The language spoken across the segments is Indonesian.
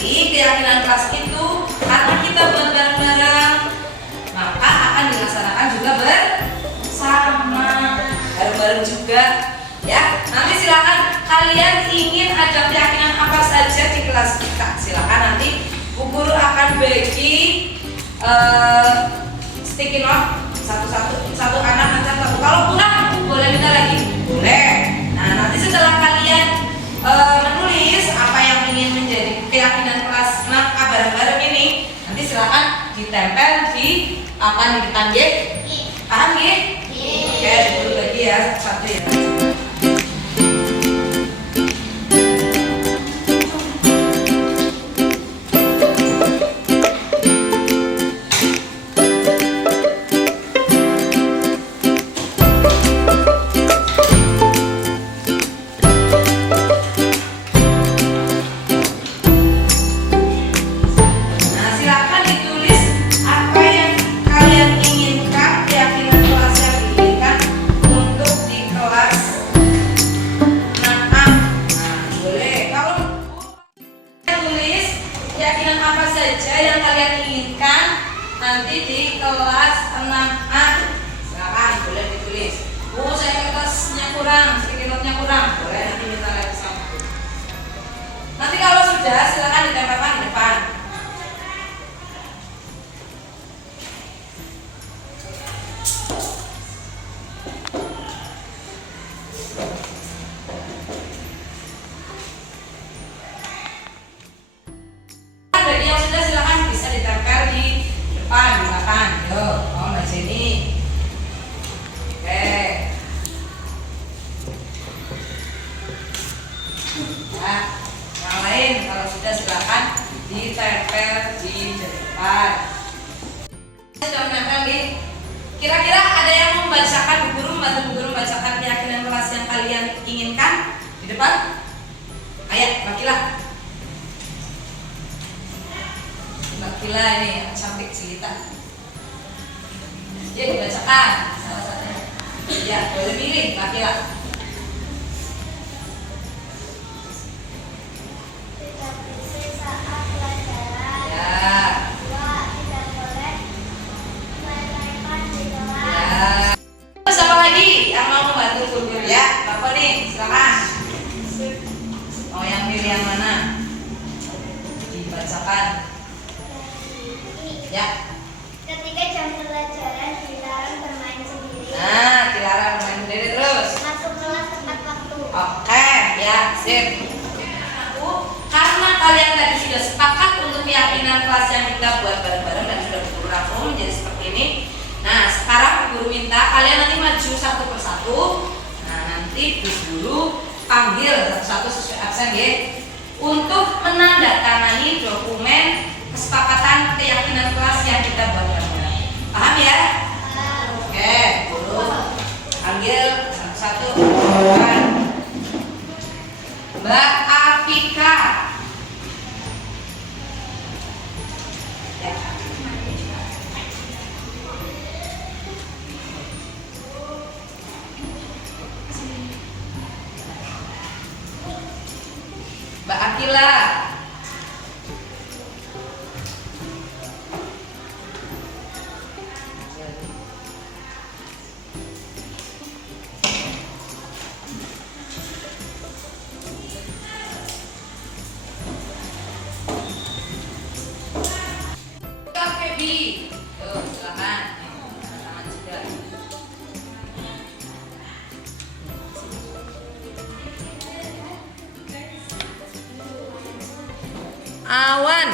nanti keyakinan kelas itu karena kita buat bareng-bareng, maka akan dilaksanakan juga bersama, bareng-bareng juga. Ya, nanti silakan kalian ingin ada keyakinan apa saja di kelas kita, silakan nanti Bu Guru akan bagi sticky note satu anak nanti satu. Kalau kurang boleh minta lagi, boleh. Nah, nanti setelah kalian menulis apa yang ingin menjadi keyakinan kelas 6A bareng-bareng ini, nanti silakan ditempel di papan di depan, ya. Paham, ya? Oke, dulu lagi ya, satu ya. Keyakinan apa saja yang kalian inginkan nanti di kelas 6A, silakan boleh ditulis. Bu, saya kertasnya kurang, sticky note-nya kurang, boleh nanti minta lagi sama Bu. Nanti kalau sudah silakan ditempelkan di depan. Yang lain kalau sudah silakan ditempel di depan. Sudah menempel nih. Kira-kira ada yang membacakan, Bu Guru membantu Bu Guru membacakan keyakinan kelas yang kalian inginkan di depan? Ayo, Mbak Kila. Mbak Kila ini yang cantik cerita. Ya, dibacakan salah satunya. Ya, boleh pilih Mbak Kila. Siapa lagi yang mau membantu Bu Guru ya? Bapak nih, silakan. Oh, yang pilih yang mana? Dibacakan. Ya. Ketika jam pelajaran dilarang bermain sendiri. Nah, dilarang bermain sendiri terus. Masuk kelas tepat waktu. Oke, ya, sip. Karena kalian tadi sudah sepakat untuk keyakinan kelas yang kita buat bareng-bareng dan sudah Bu Guru rangkum menjadi seperti ini. Nah, sekarang Bu Guru minta kalian nanti maju satu persatu. Nah, nanti Bu Guru panggil satu-satu sesuai absen, ya, untuk menandatangani dokumen kesepakatan keyakinan kelas yang kita buat bareng-bareng. Paham ya? Oke, Bu Guru panggil satu-satu. Mbak Afika. Ya. Mbak Akila. Febi. Tuh, silakan. Tangan juga. Awan.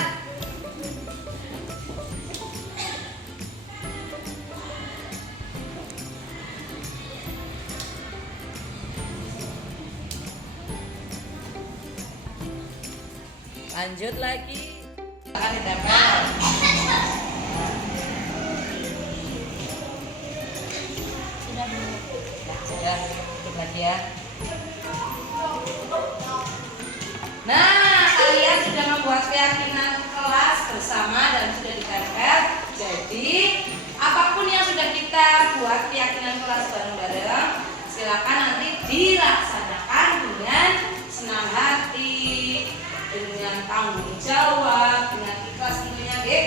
Lanjut lagi. Akan ditempel. Sudah, tutup lagi ya. Nah, kalian sudah membuat keyakinan kelas bersama dan sudah ditempel. Jadi, apapun yang sudah kita buat keyakinan kelas bareng-bareng, silakan nanti dilaksanakan dengan senang hati, dengan tanggung jawab, dengan ikhlas tentunya, Dek.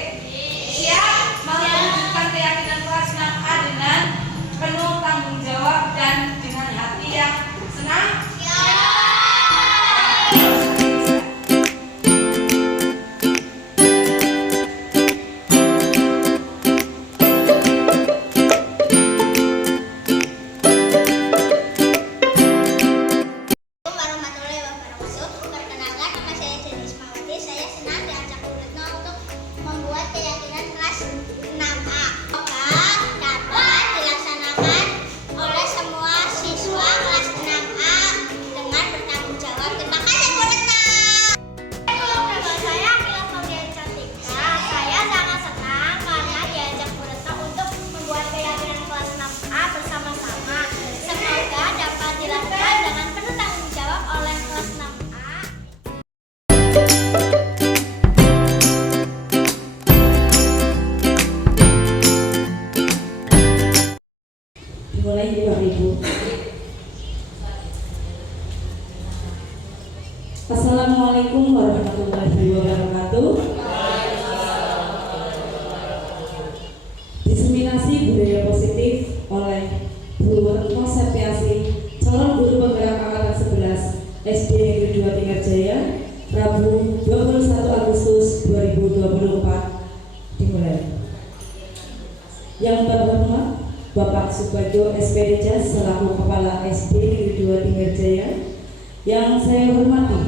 Siap mewujudkan keyakinan kelas 6A dengan penuh tanggung jawab dan dengan hati yang senang. Warahmatullahi wabarakatuh. Perkenalkan, nama saya Jenis Mawati. Saya senang diajak Bu Retno untuk membuat keyakinan kelas 6A. Semoga dapat dilaksanakan oleh semua siswa kelas 6A dengan bertanggung jawab. Terima kasih Bu Retno. Nama saya Akila Fauzia Cantika. Saya sangat senang karena diajak Bu Retno untuk membuat keyakinan kelas 6A bersama-sama. Semoga dapat dilakukan dengan penuh tanggung jawab oleh kelas 6A. Dimulai Bapak Ibu. Assalamualaikum warahmatullahi wabarakatuh. Diseminasi budaya positif oleh Bu Retno Septiasi, calon guru penggerak angkatan 11 SD Negeri 2 Tinggarjaya, Rabu 21 Agustus 2024 dimulai. Yang terhormat Bapak Subagio SPD JAS selaku Kepala SD Negeri 2 Tinggarjaya. Yang saya hormati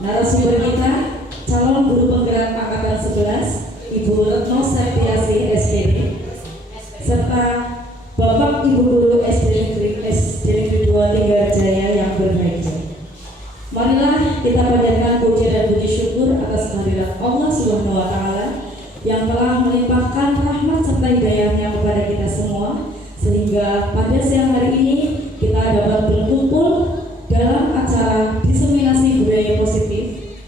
narasumber kita, calon guru penggerak angkatan 11 Ibu Retno Septiasi SPD, serta Bapak Ibu guru SD Negeri 2 Tinggarjaya yang berbahagia. Marilah kita panjatkan puji dan puji syukur atas kehadirat Allah Subhanahu wa Ta'ala yang telah melimpahkan rahmat serta hidayahnya kepada kita semua, sehingga pada siang hari ini kita dapat berkumpul dalam acara diseminasi budaya positif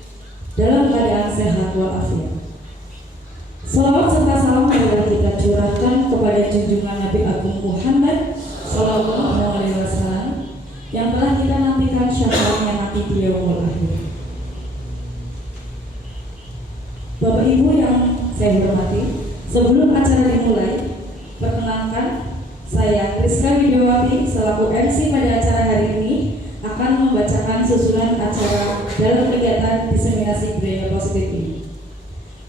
dalam keadaan sehat walafiat. Salawat serta salam marilah kita curahkan kepada junjungan Nabi Agung Muhammad Sallallahu Alaihi Wasallam yang telah kita nantikan syafaatnya nanti di yaumul akhir. Bapak Ibu yang saya hormati, sebelum acara dimulai, perkenalkan saya Rizka Widiawati selaku MC pada acara hari ini akan membacakan susunan acara dalam kegiatan diseminasi budaya positif ini.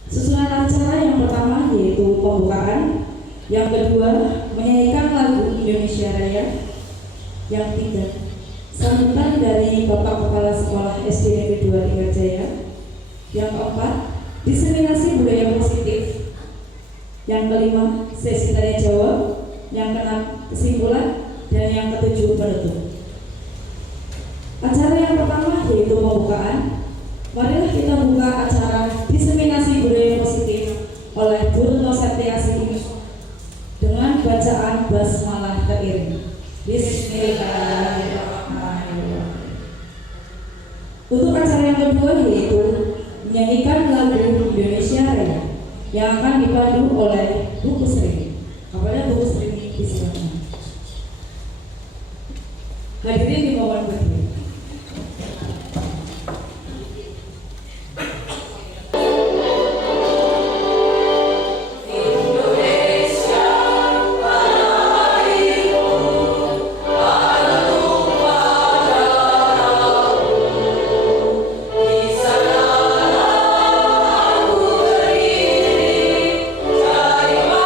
Susunan acara yang pertama yaitu pembukaan, yang kedua menyanyikan lagu Indonesia Raya, yang ketiga sambutan dari Bapak Kepala Sekolah SD Negeri 2 Tinggarjaya, yang keempat diseminasi budaya positif, yang kelima sesi tanya jawab, yang keenam kesimpulan, dan yang ketujuh penutup. Acara yang pertama yaitu pembukaan. Marilah kita buka acara diseminasi budaya positif oleh Bu Retno Septiasi dengan bacaan basmalah teriring. Bismillahirrahmanirrahim. Untuk acara yang kedua yaitu menyanyikan lagu Indonesia Raya yang akan dipandu oleh Bu Kusri. Kepada Bu Kusri disilakan. Hadirin dimohon berdiri. Terima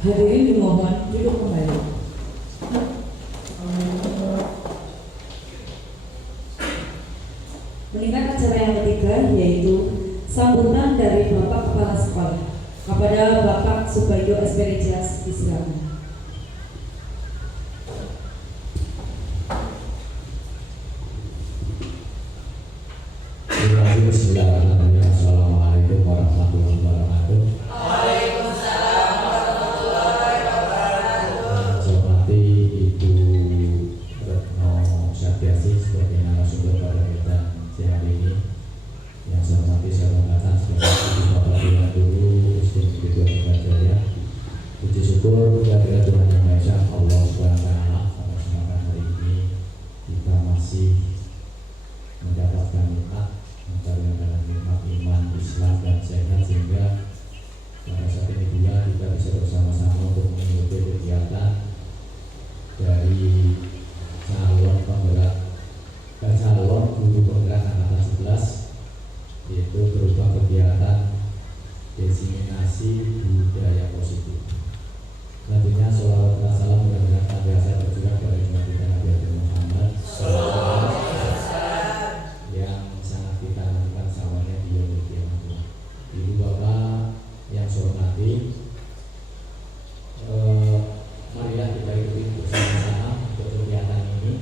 Hadirin dimohon duduk kembali. Meningkat acara yang ketiga yaitu sambutan dari Bapak Kepala Sekolah kepada Bapak Subagio SPD Jas, disilakan. Bismillahirrahmanirrahim. Assalamualaikum warahmatullahi wabarakatuh. Waalaikumsalam warahmatullahi wabarakatuh. Saya hormati Ibu Retno Septiasi sebagai narasumber pada kita siang hari ini. Yang saya hormati saya banggakan sebagai Ibu Bapak Bila Guru SD Negeri 2 Tinggarjaya. Puji syukur kehadirat Tuhan Yang Maha Esa Allah Subhanahu wa Ta'ala pada kesempatan hari ini kita masih mendapatkan nikmat mencari dalam nikmat iman, Islam dan sehat, sehingga pada saat ini pula kita bisa bersama-sama untuk mengikuti kegiatan dari calon guru penggerak angkatan 11, yaitu berupa kegiatan diseminasi budaya positif. Selanjutnya sholawat dan salam mudah-mudahan senantiasa tercurah dari umat kita Nabi Muhammad yang sangat kita nantikan samanya di yaumil qiyamah. Ibu bapak yang saya hormati, marilah kita ikuti bersama-sama untuk kegiatan ini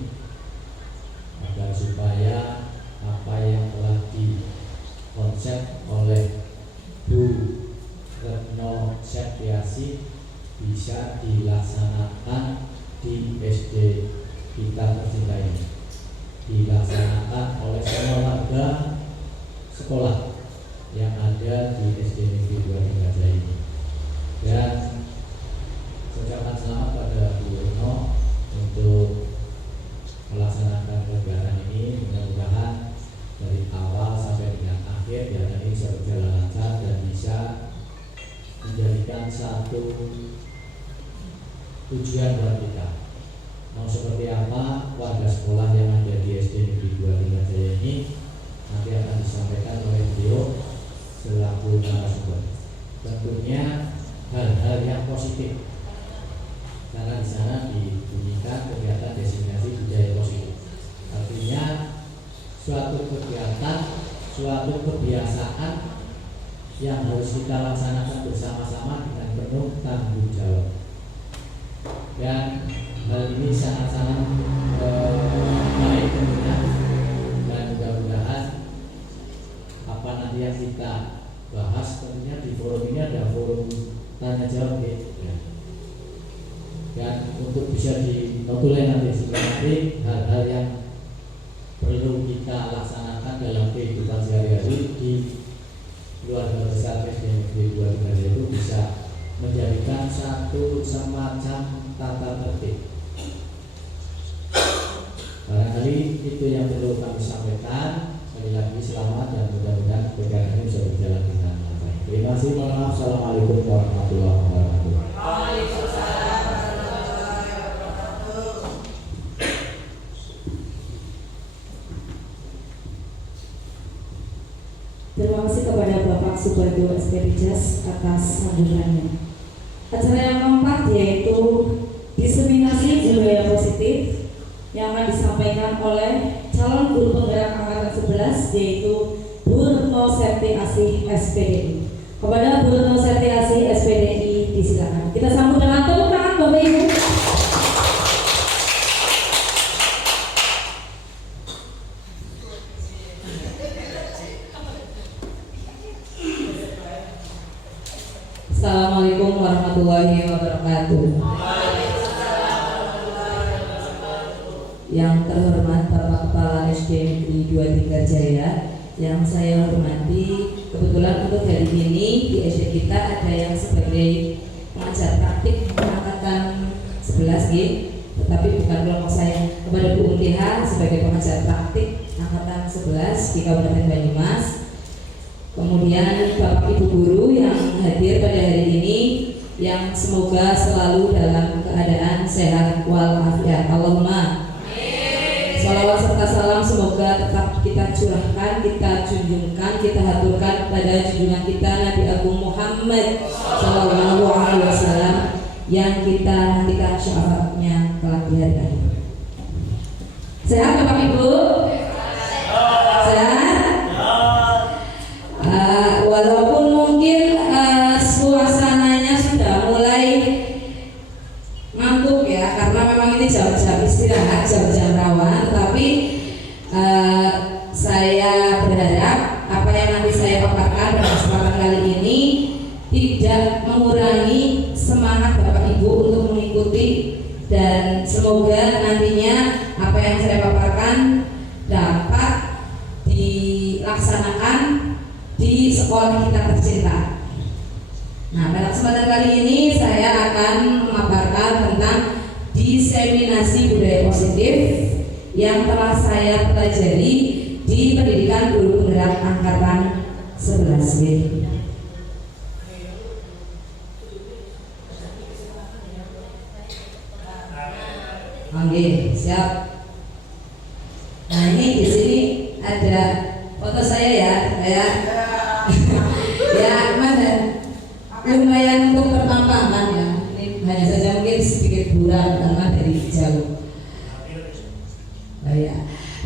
agar supaya apa yang telah dikonsep oleh Bu Retno Septiasi bisa dilaksanakan di SD kita tercinta ini, dilaksanakan oleh semua warga sekolah yang ada di SD Negeri 2 Tinggarjaya ini. Dan ucapkan selamat pada Bu Retno untuk melaksanakan kegiatan ini. Mudah-mudahan dari awal sampai dengan akhir kegiatan ini bisa berjalan lancar dan bisa menjadikan satu tujuan buat kita. Mau seperti apa warga sekolah yang ada di SD Negeri 2 Tinggarjaya ini nanti akan disampaikan oleh beliau selaku narasumber. Tentunya hal-hal yang positif, karena di sana dibunyikan kegiatan diseminasi budaya positif. Artinya suatu kegiatan, suatu kebiasaan yang harus kita laksanakan bersama-sama dengan penuh tanggung jawab. Dan hal ini sangat-sangat baik tentunya, dan mudah-mudahan apa nanti yang kita bahas tentunya di forum ini ada forum tanya jawab ya. Dan untuk bisa dinotulen nanti hal-hal yang perlu kita laksanakan dalam kehidupan sehari-hari di keluarga besar SD Negeri 2 Tinggarjaya itu bisa menjadikan satu semacam tata tertib. Barangkali itu yang perlu kami sampaikan. Sekali lagi selamat dan mudah-mudahan kegiatan ini bisa berjalan dengan baik. Terima kasih. Mohon maaf. Assalamualaikum warahmatullahi wabarakatuh. Waalaikumsalam warahmatullahi wabarakatuh. Terima kasih kepada Bapak Subagio SPD Jas atas sambutannya. Acara yang keempat yaitu diseminasi budaya positif yang akan disampaikan oleh calon guru penggerak angkatan 11 yaitu Bu Retno Septiasi SPDI. Kepada Bu Retno Septiasi SPDI disilakan. Kita sambut dengan tepuk tangan Bapak Ibu. Assalamualaikum warahmatullahi wabarakatuh. Yang terhormat Bapak Kepala SD Negeri 2 Tinggarjaya, yang saya hormati, kebetulan untuk hari ini di SD kita ada yang sebagai pengajar praktik angkatan 11 tetapi bukan kelompok saya. Kepada Bu Untiha sebagai pengajar praktik angkatan 11 di Kabupaten Banyumas. Kemudian Bapak Ibu Guru yang hadir pada hari ini, yang semoga selalu dalam keadaan sehat walafiat. Allahumma salawat serta salam semoga tetap kita curahkan, kita junjungkan, kita haturkan pada junjungan kita Nabi Agung Muhammad Sallallahu Alaihi Wasallam, yang kita nantikan syafaatnya kelak di hari akhir. Sehat Bapak Ibu? Sehat? Walaupun mungkin suasananya sudah mulai ngantuk ya, karena memang ini jam-jam istirahat, jam-jam rawan, tapi saya berharap apa yang nanti saya paparkan pada kesempatan kali ini tidak mengurangi semangat Bapak Ibu untuk mengikuti, dan semoga nantinya apa yang saya paparkan dapat dilaksanakan di sekolah kita tercinta. Nah, pada kesempatan kali ini saya akan memaparkan tentang diseminasi budaya positif yang telah saya pelajari di pendidikan guru penggerak angkatan 11B. Oke, siap. Nah, ini di sini ada foto saya ya, ya mana lumayan untuk pertampangan ya. Ini hanya saja mungkin sedikit buram karena dari jauh. Oh, ya.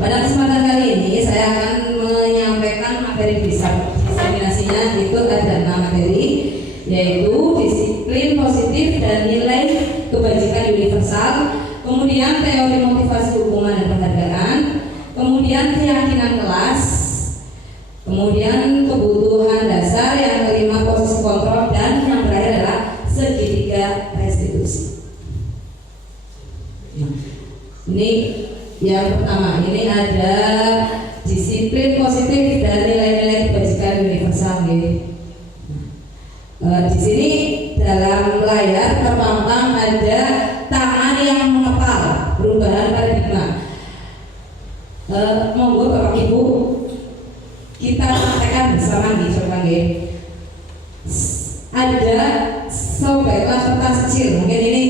Pada kesempatan kali ini saya akan menyampaikan materi diseminasinya. Itu ada 6 materi, yaitu disiplin positif dan nilai kebajikan universal, kemudian teori motivasi hukuman dan penghargaan, kemudian keyakinan kelas, kemudian kebutuhan dasar, yang kelima posisi kontrol, dan yang terakhir adalah segitiga restitusi. Nah, ini yang pertama, ini ada disiplin positif dan nilai-nilai kebajikan universal. Di sini dalam layar terpampang ada tangan yang mengepal, perubahan paradigma. Monggo Bapak Ibu kita praktekkan bersama nih, coba nggih. Ada sebaiklah kertas kecil, mungkin ini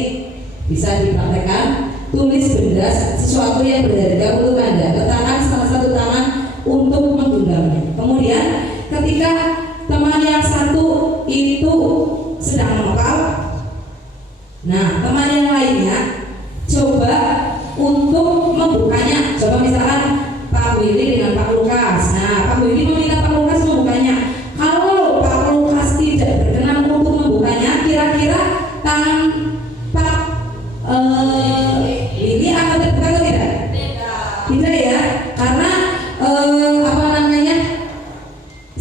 bisa dipraktekkan. Tulis benda sesuatu yang berharga untuk Anda, letakkan salah satu tangan untuk menggenggamnya. Kemudian ketika teman yang satu itu sedang mengepal, nah teman yang lainnya coba untuk membukanya. Coba misalkan Pak Willy dengan Pak Lukas. Nah, Pak Willy meminta Pak Lukas membukanya. Kalau Pak Lukas tidak berkenan untuk membukanya, kira-kira tangan Pak Willy akan terbuka atau tidak? Tidak ya, karena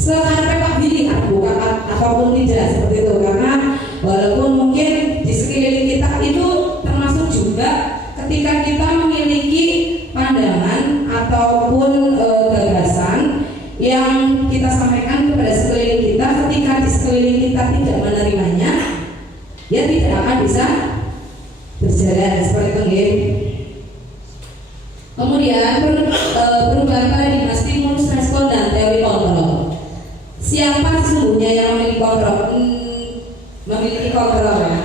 sekarang Pak Willy buka apapun tidak seperti itu. Karena walaupun mungkin di sekeliling kita itu termasuk juga ketika kita memiliki pandangan ataupun gagasan yang kita sampaikan kepada sekeliling kita, ketika di sekeliling kita tidak menerimanya, ya tidak akan bisa berjalan seperti itu. Kemudian perubahan paradigma, stimulus respon, dan teori kontrol. Siapa sesungguhnya yang memiliki kontrol? Memiliki kontrol ya.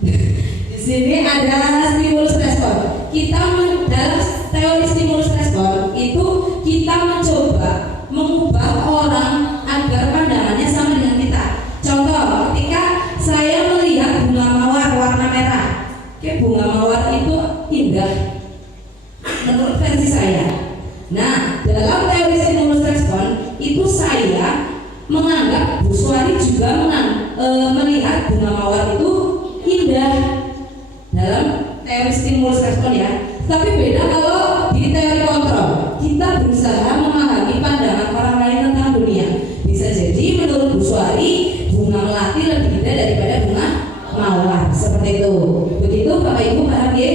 Di sini ada stimulus respon. Kita dalam teori stimulus respon itu kita mencoba mengubah orang agar pandangannya sama dengan kita. Contoh, ketika saya melihat bunga mawar warna merah, bunga mawar itu indah menurut versi saya. Nah, dalam teori stimulus respon itu saya menganggap Bu Suwari juga melihat bunga mawar itu indah dalam teori stimulus respon ya. Tapi beda kalau di teori kontrol. Kita berusaha memahami pandangan orang lain tentang dunia. Bisa jadi menurut Bu Suwari bunga melati lebih indah daripada bunga mawar, seperti itu. Begitu Bapak Ibu paham ya?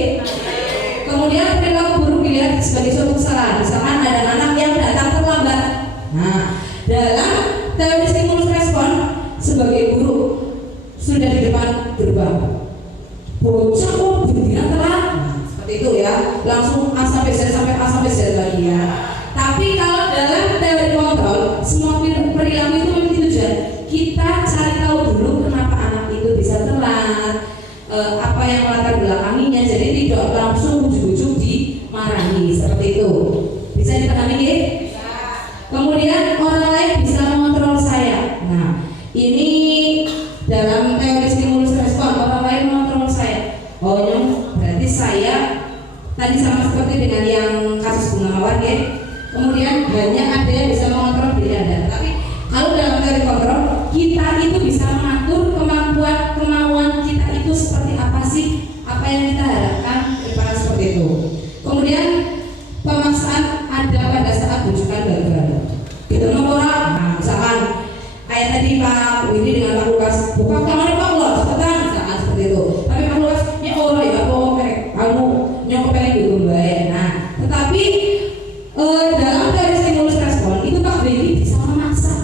Kemudian perilaku buruk dilihat sebagai suatu kesalahan. Misalkan ada anak yang datang terlambat. Nah, dalam teori stimulus respon, sebagai guru sudah di depan gerbang, bocah kok berdiri telat, seperti itu ya, langsung A sampai Z lagi ya. Tapi kalau dalam teori kontrol, semua perilaku itu memiliki tujuan. Kita cari tahu dulu kenapa anak itu bisa telat, apa yang melatar belakanginya. Jadi tidak langsung ujuk-ujuk dimarahi, seperti itu. Bisa dipahami ya? Kemudian orang lain bisa mengontrol saya. Nah, ini dalam teori stimulus respon, orang lain dengan yang kasus bunga mawar ya. Kemudian hanya ada yang bisa mengontrol diri Anda. Tapi kalau dalam teori kontrol, kita itu bisa mengatur kemauan kita itu seperti apa sih, apa yang kita harapkan, seperti itu. Kemudian pemaksaan ada pada saat bujukan gagal. Gitu orang. Nah, misalkan kayak tadi Pak Widi dengan Pak Lukas, buka kamarnya Pak Lukas, cepetan, misalkan seperti itu. Tapi Pak Lukas, ya orang ya, kamu nyokopnya gitu baik. Nah, tetapi dalam teori stimulus respon itu Pak Widi bisa memaksa.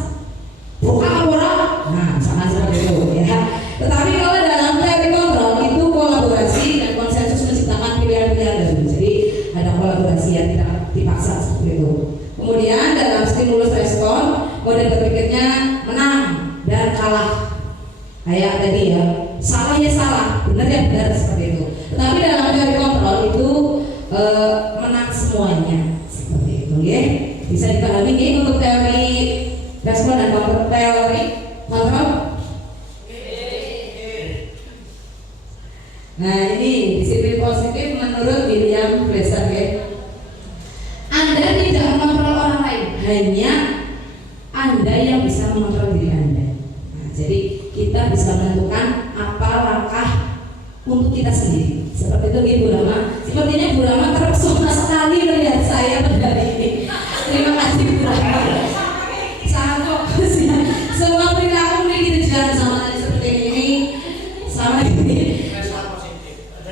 Buka orang. Nah, misalkan seperti itu ya. Tetapi kalau dalam teori kontrol itu kolaborasi dan konsensus menciptakan pilihan-pilihan baru. Jadi ada kolaborasi yang tidak dipaksa seperti itu. Kemudian dalam stimulus respon, kode berpikirnya menang dan kalah. Kayak tadi ya, salah ya salah, benar ya benar seperti itu. Tetapi dalam teori kontrol itu menang semuanya seperti itu ya. Bisa dipahami ini untuk teori respon dan teori kontrol. Nah ini disiplin positif menurut William Glasser ya. Anda tidak mengontrol orang lain, hanya Anda yang bisa mengontrol diri Anda. Nah, jadi kita bisa menentukan apa langkah untuk kita sendiri. Seperti itu Bu Rama. Sepertinya Bu Rama terpesona sekali melihat saya pada hari ini. Terima kasih Bu Rama. Sangat fokus ya. Semua perilaku milik tujuan sama tadi seperti ini, sama ini.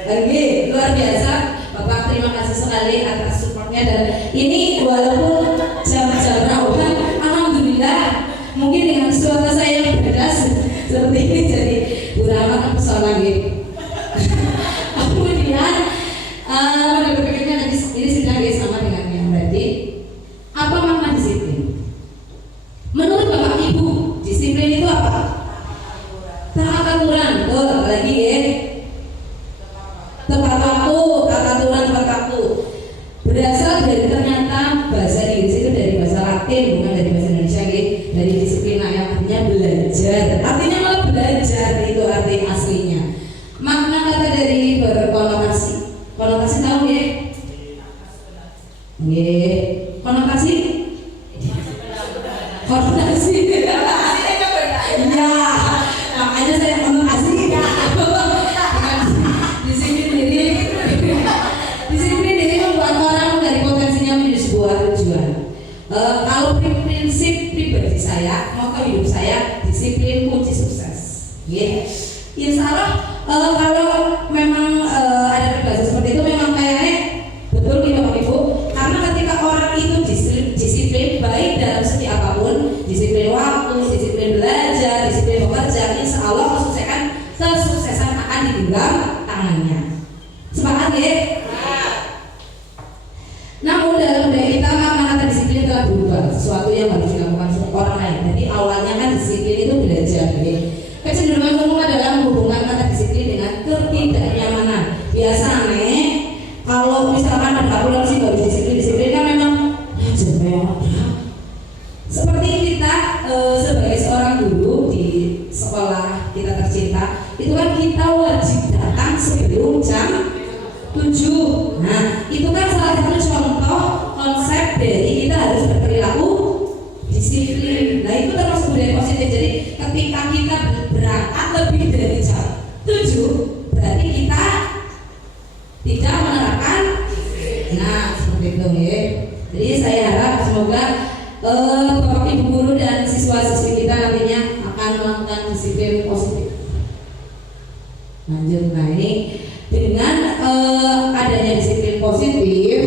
Oke, luar biasa. Bapak terima kasih sekali atas supportnya dan ini walaupun jam-jam rawan, alhamdulillah mungkin dengan suara saya yang berbeda seperti ini jadi Bu Rama terpesona gitu. Kemudian pada berpikirnya nanti ini sudah sama dengan yang tadi. Apa makna disiplin? Menurut Bapak Ibu, disiplin itu apa? Taat aturan, betul. Apalagi ya? Tepat waktu, tata aturan tepat waktu. Berasal dari ternyata bahasa Inggris itu dari bahasa Latin bukan dari bahasa Indonesia gitu. Dari disiplin yang artinya belajar. Artinya malah belajar itu arti aslinya. Makna kata dari berkonotasi. Konotasi tahu ya? Nggih. Konotasi? Konotasi. Iya. Makanya saya konotasi ya. Disiplin ini membuat orang dari potensinya menjadi sebuah tujuan. Kalau prinsip pribadi saya, moto hidup saya, disiplin kunci sukses. Insya Allah kalau memang ada pribadi seperti itu memang kayaknya betul nih Bapak Ibu. Karena ketika orang itu disiplin baik dalam segi apapun, disiplin waktu, disiplin belajar, disiplin bekerja, insya Allah kesuksesan akan digenggam tangannya. Sepakat ya? Namun dalam budaya kita makna kata disiplin telah berubah, sesuatu yang harus dilakukan orang lain. Jadi awalnya kan disiplin itu belajar. Kecenderungan umum adalah menghubungkan kata disiplin dengan ketidaknyamanan. Biasanya kalau misalkan ada pulang sih baru disiplin kan memang seperti kita sebagai seorang guru di sekolah kita tercinta, itu kan kita wajib datang sebelum jam 7. Nah, itu kan salah satu contoh konsep dari kita harus berperilaku disiplin. Nah, itu termasuk budaya positif. Jadi, ketika kita berangkat lebih dari jam 7, berarti kita tidak menerapkan. Nah, seperti itu ya. Jadi, saya harap semoga Bapak Ibu guru dan siswa-siswi kita nantinya akan melakukan disiplin positif. Lanjut, nah ini dengan adanya disiplin positif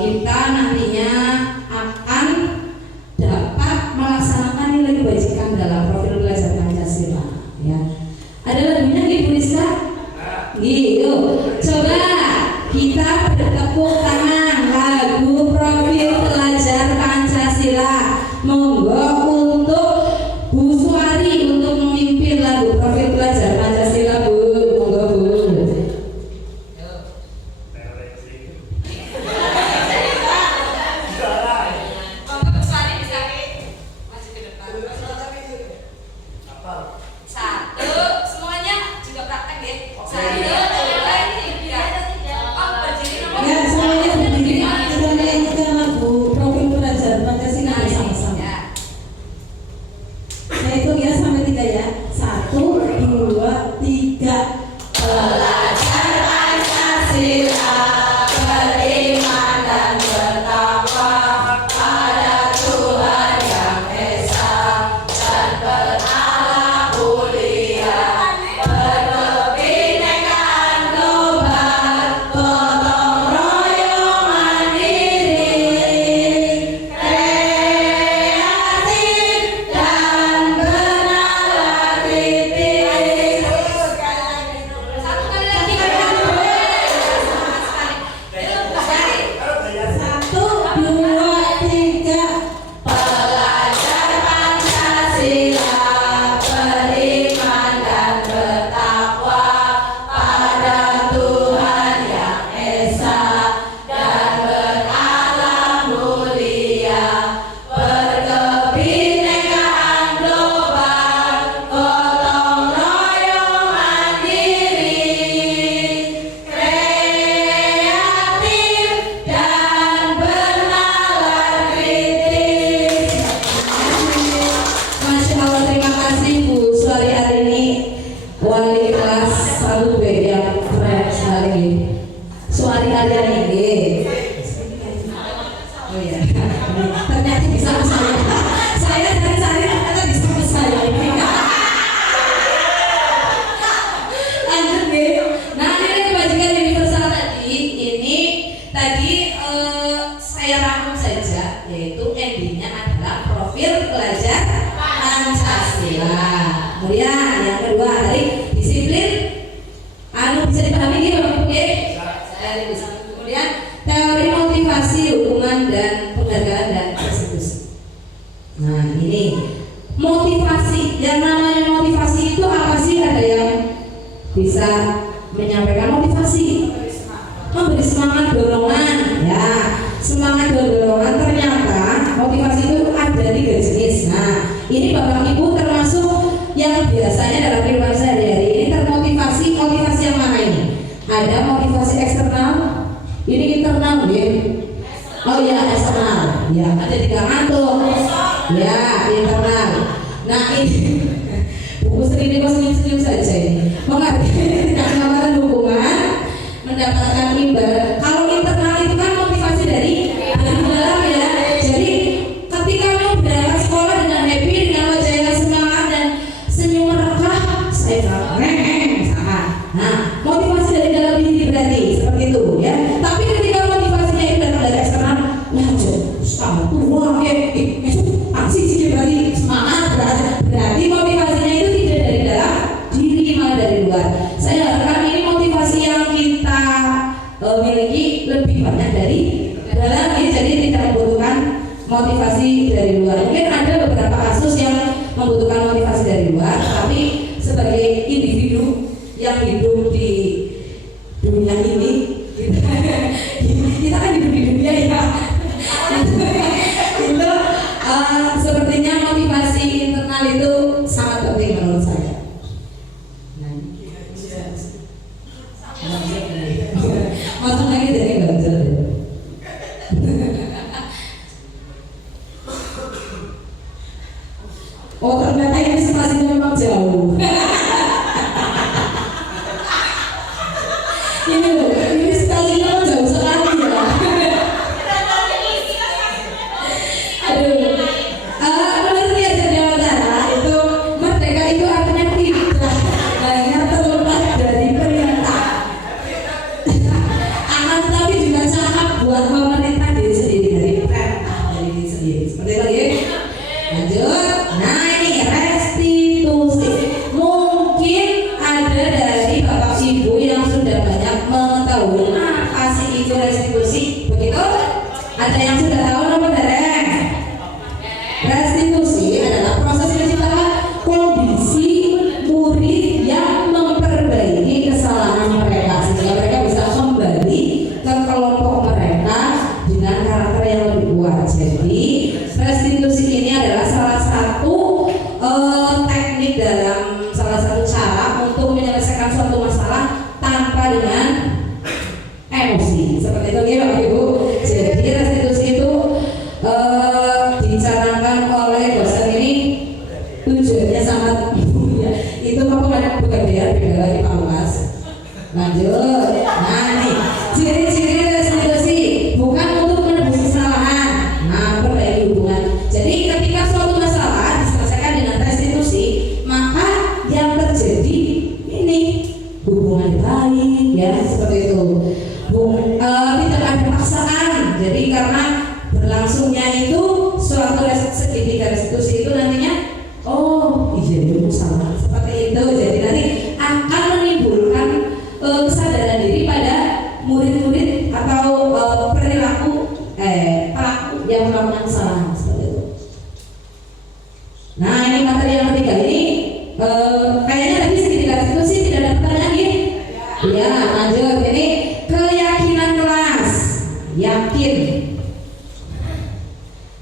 kita nantinya akan dapat melaksanakan nilai kebajikan dalam profil belajar Pancasila ya. Ada lagunya nih Bu Rizka? Gitu. Coba kita bertepuk tangan lagu profil belajar Pancasila. Monggo untuk Bu Suwari untuk memimpin lagu profil belajar Pancasila Bu. Monggo Bu. Satu, semuanya juga praktek ya. Satu, dua, tiga. Oh, berdiri nomor nggih. Oh iya. Ternyata bisa ke saya. Saya cari-cari ternyata bisa ke saya ini. Lanjut nih. Nah, ini kebajikan universal tadi. Ini tadi saya rangkum saja, yaitu endingnya adalah profil pelajar Pancasila. Kemudian yang kedua tadi disiplin. Bisa dipahami nih Bapak Ibu? Kemudian teori motivasi, hukuman dan penghargaan dan persekusi. Nah ini motivasi, yang namanya motivasi itu apa sih? Ada yang bisa menyampaikan motivasi, memberi semangat, dorongan, ya semangat dan dorongan. Ternyata motivasi itu ada 3 jenis. Nah ini Bapak Ibu termasuk yang biasanya dalam kehidupan sehari-hari ini termotivasi. Motivasi yang mana ini? Ada motivasi eksternal, ini internal ya. Oh ya eksternal, ya ada 3 ngantuk, ya internal. Nah ini buku sendiri kok senyum-senyum saja ini. Menghargai tidak mendapatkan dukungan, mendapatkan imbal. Kalau internal itu kan motivasi dari dalam ya. Jadi ketika mau berangkat sekolah dengan happy, dengan wajah yang semangat dan senyum merekah, saya misalkan. Nah motivasi dari dalam diri berarti seperti itu ya. Tapi ketika motivasinya itu datang dari eksternal, lanjut sama tua aksi sih berarti semangat berarti motivasinya itu tidak dari dalam diri malah dari luar. Saya harapkan ini motivasi yang kita miliki lebih banyak dari dalam ya, jadi tidak membutuhkan motivasi dari luar. Mungkin ada beberapa kasus yang membutuhkan motivasi dari luar, tapi sebagai individu yang hidup di dunia ini, kita kan hidup di dunia ya. Itu sepertinya motivasi internal itu sangat penting menurut saya. Maksudnya gitu ya belajar. Oh ternyata ini situasinya memang jauh. Ini loh, ini situasinya memang jauh sekali ya. Aduh, menurut ya Jawatara itu merdeka itu artinya tidak hanya terlepas dari perintah, akan tapi juga cakap buat memerintah diri sendiri dari perintah dari diri sendiri. Seperti itu ya. Lanjut. Nah ini restitusi. Mungkin ada dari Bapak Ibu yang sudah banyak mengetahui apa sih itu restitusi. Begitu? Ada yang sudah tahu apa dereng? Restitusi adalah proses penciptaan kondisi murid yang memperbaiki kesalahan mereka sehingga mereka bisa kembali ke kelompok mereka dengan karakter yang lebih kuat. Jadi restitusi ini adalah salah satu teknik dalam salah satu cara untuk menyelesaikan suatu masalah tanpa dengan emosi. Seperti itu ya Bapak Ibu. Jadi restitusi itu dicanangkan oleh dosen ini, tujuannya sangat ya. Itu bukan biar beda lagi Pak Lukas. Lanjut. Nah nih ciri-ciri restitusi bukan untuk menebus kesalahan, nah perbaiki hubungan. Jadi ketika suatu masalah diselesaikan dengan restitusi, maka yang terjadi ini hubungan baik ya seperti itu. Tidak ada paksaan. Jadi karena berlangsungnya itu suatu segitiga restitusi itu nantinya oh iya itu salah seperti itu. Jadi nanti akan menimbulkan kesadaran diri pada murid-murid atau pelaku yang melakukan kesalahan seperti itu. Nah ini materi yang ketiga ini kayaknya tadi segitiga restitusi tidak ada pertanyaan gitu. Ya lanjut. Ini keyakinan kelas. Yakin.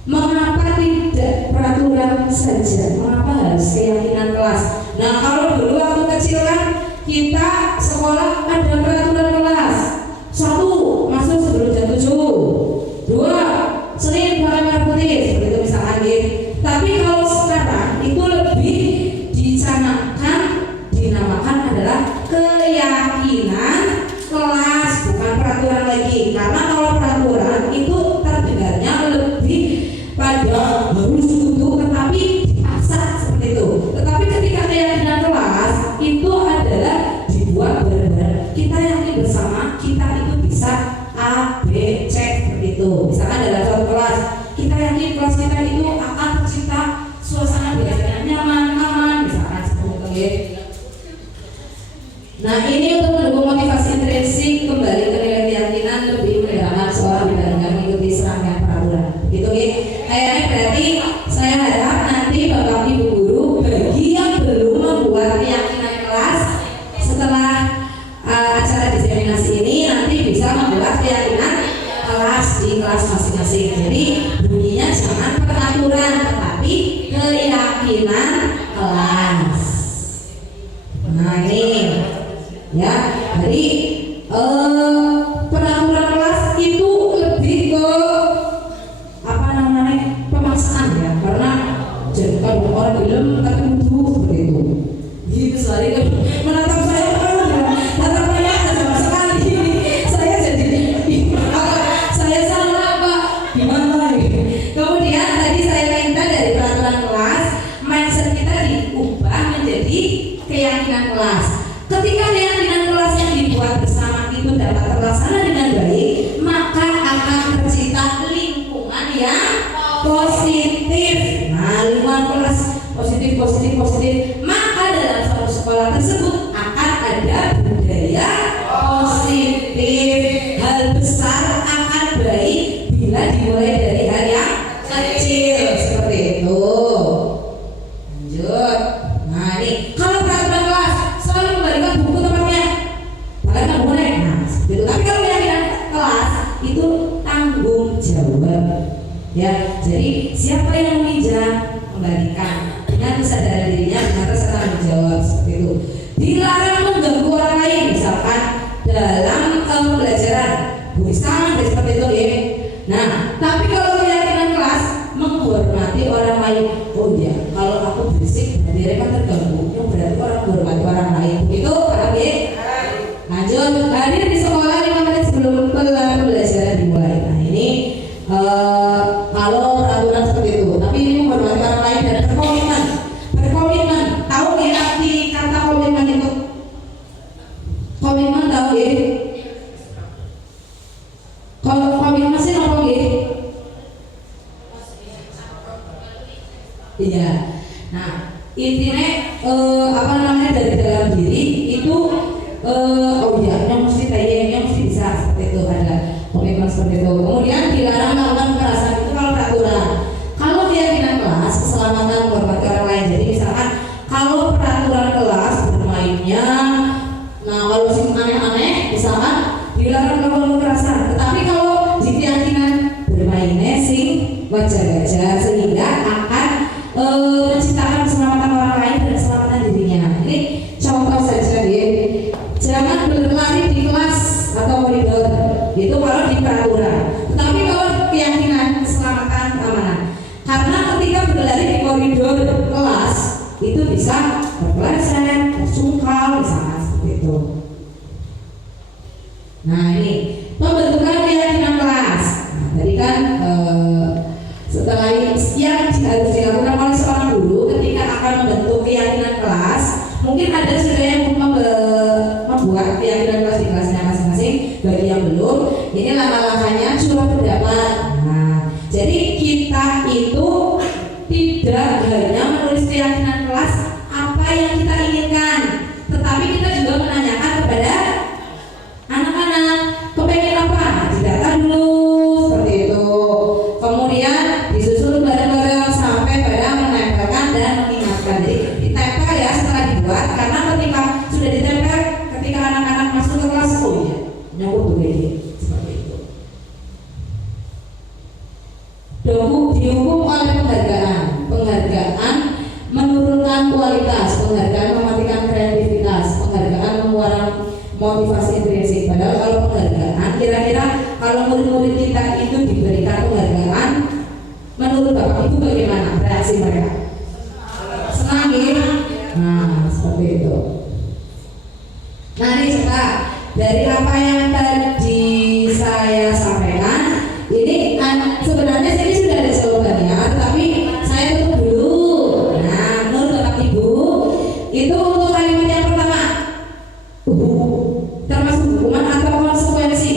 Mengapa tidak peraturan saja? Mengapa harus keyakinan kelas? Nah kalau dulu waktu kecil kan kita sekolah ada peraturan kelas. 1. Masuk sebelum jam 7. 2. Senin pakai merah putih. Seperti itu misalkan gitu. Tapi kalau sekarang itu lebih dicanangkan, dinamakan adalah keyakinan kelas, bukan peraturan lagi. Karena Nah, ini untuk mendukung motivasi intrinsik kembali ke nilai keyakinan lebih menggerakkan seorang dibandingkan mengikuti serangkaian peraturan. Gitu ya. Kayaknya berarti saya harap nanti Bapak Ibu guru bagi yang belum membuat keyakinan kelas setelah acara diseminasi ini nanti bisa membuat keyakinan kelas di kelas masing-masing. Jadi bunyinya jangan peraturan tetapi keyakinan kelas. Nah ini ya, jadi peraturan kelas itu lebih ke apa namanya pemaksaan ya, karena jadi kalau orang bilang tapi butuh seperti itu. Gitu sekali kan menatap saya tatapannya sama sekali. Saya jadi saya salah apa gimana nih? Kemudian tadi saya minta dari peraturan kelas mindset kita diubah menjadi keyakinan kelas. Ketika keyakinan kelas yang dibuat bersama itu dapat terlaksana dengan baik, maka akan tercipta lingkungan yang positif. Nah, lingkungan kelas positif, maka dalam suatu sekolah tersebut akan ada budaya positif. Hal besar akan baik bila dimulai dari hal yang kecil seperti itu. Lanjut. Nah, ini kalau peraturan kelas selalu kembalikan buku tempatnya, kalian boleh. Nah, seperti itu. Tapi kalau keyakinan kelas itu tanggung jawab. Ya, jadi siapa yang meminjam kembalikan dengan kesadaran dirinya dengan rasa tanggung jawab seperti itu. Dilarang mengganggu orang lain, misalkan dalam pembelajaran, bukan seperti itu ya. Nah, tapi kalau keyakinan kelas menghormati orang lain, oh iya, kalau aku berisik berarti mereka terganggu, yang berarti orang menghormati orang lain. Itu paham ya? Lanjut, hadir di sekolah 5 menit sebelum pembelajaran dimulai. Nah ini kalau peraturan seperti itu, tapi ini menghormati orang lain dan berkomitmen. Tahu ya arti kata komitmen itu? Komitmen tahu ya? Kalau komitmen sih apa ya? Iya. Nah intinya apa namanya dari dalam diri itu oh iya, yang mesti tayang, yang mesti bisa seperti itu, ada komitmen seperti itu. Kemudian dilarang melakukan kekerasan, itu kalau peraturan. Kalau keyakinan kelas, keselamatan menghormati orang lain. Jadi misalkan kalau peraturan kelas bermainnya, nah kalau sing aneh-aneh, misalkan dilarang melakukan kekerasan. Tetapi kalau di keyakinan bermainnya sing wajar-wajar sehingga akan menciptakan keselamatan orang lain dan keselamatan dirinya. Ini contoh saja ya. Jangan berlari di kelas atau koridor, itu kalau di peraturan. Tetapi kalau keyakinan keselamatan keamanan, karena ketika berlari di koridor kelas itu bisa terpeleset, tersungkal, misalkan seperti itu. Nah ini pembentukan keyakinan kelas. Nah tadi kan setelah yang harus dilakukan oleh seorang guru ketika akan membentuk keyakinan kelas, mungkin ada sudah yang membuat keyakinan kelas di kelasnya masing-masing. Bagi yang belum, ini langkah-langkahnya curah pendapat. Nah, jadi kita itu tidak hanya menulis keyakinan kelas apa yang kita inginkan, tetapi kita juga menanyakan kepada anak-anak kepengen apa, didata dulu seperti itu. Kemudian disusun bareng-bareng sampai pada menempelkan dan mengingatkan. Jadi ditempel ya setelah dibuat, karena ketika sudah ditempel, ketika anak-anak masuk ke kelas, oh iya, nyambut tuh seperti itu. Dihukum oleh penghargaan menurunkan kualitas, penghargaan mematikan kreativitas, penghargaan mengurangi motivasi intrinsik. Padahal kalau penghargaan, kira-kira kalau murid-murid kita itu diberikan penghargaan, menurut Bapak Ibu bagaimana reaksi mereka? Senang ya? Nah seperti itu. Nah ini coba dari apa yang tadi saya sampaikan, ini sebenarnya ini sudah ada jawabannya, tapi saya tutup dulu. Nah menurut Bapak Ibu itu untuk kalimat yang pertama, termasuk hukuman atau konsekuensi.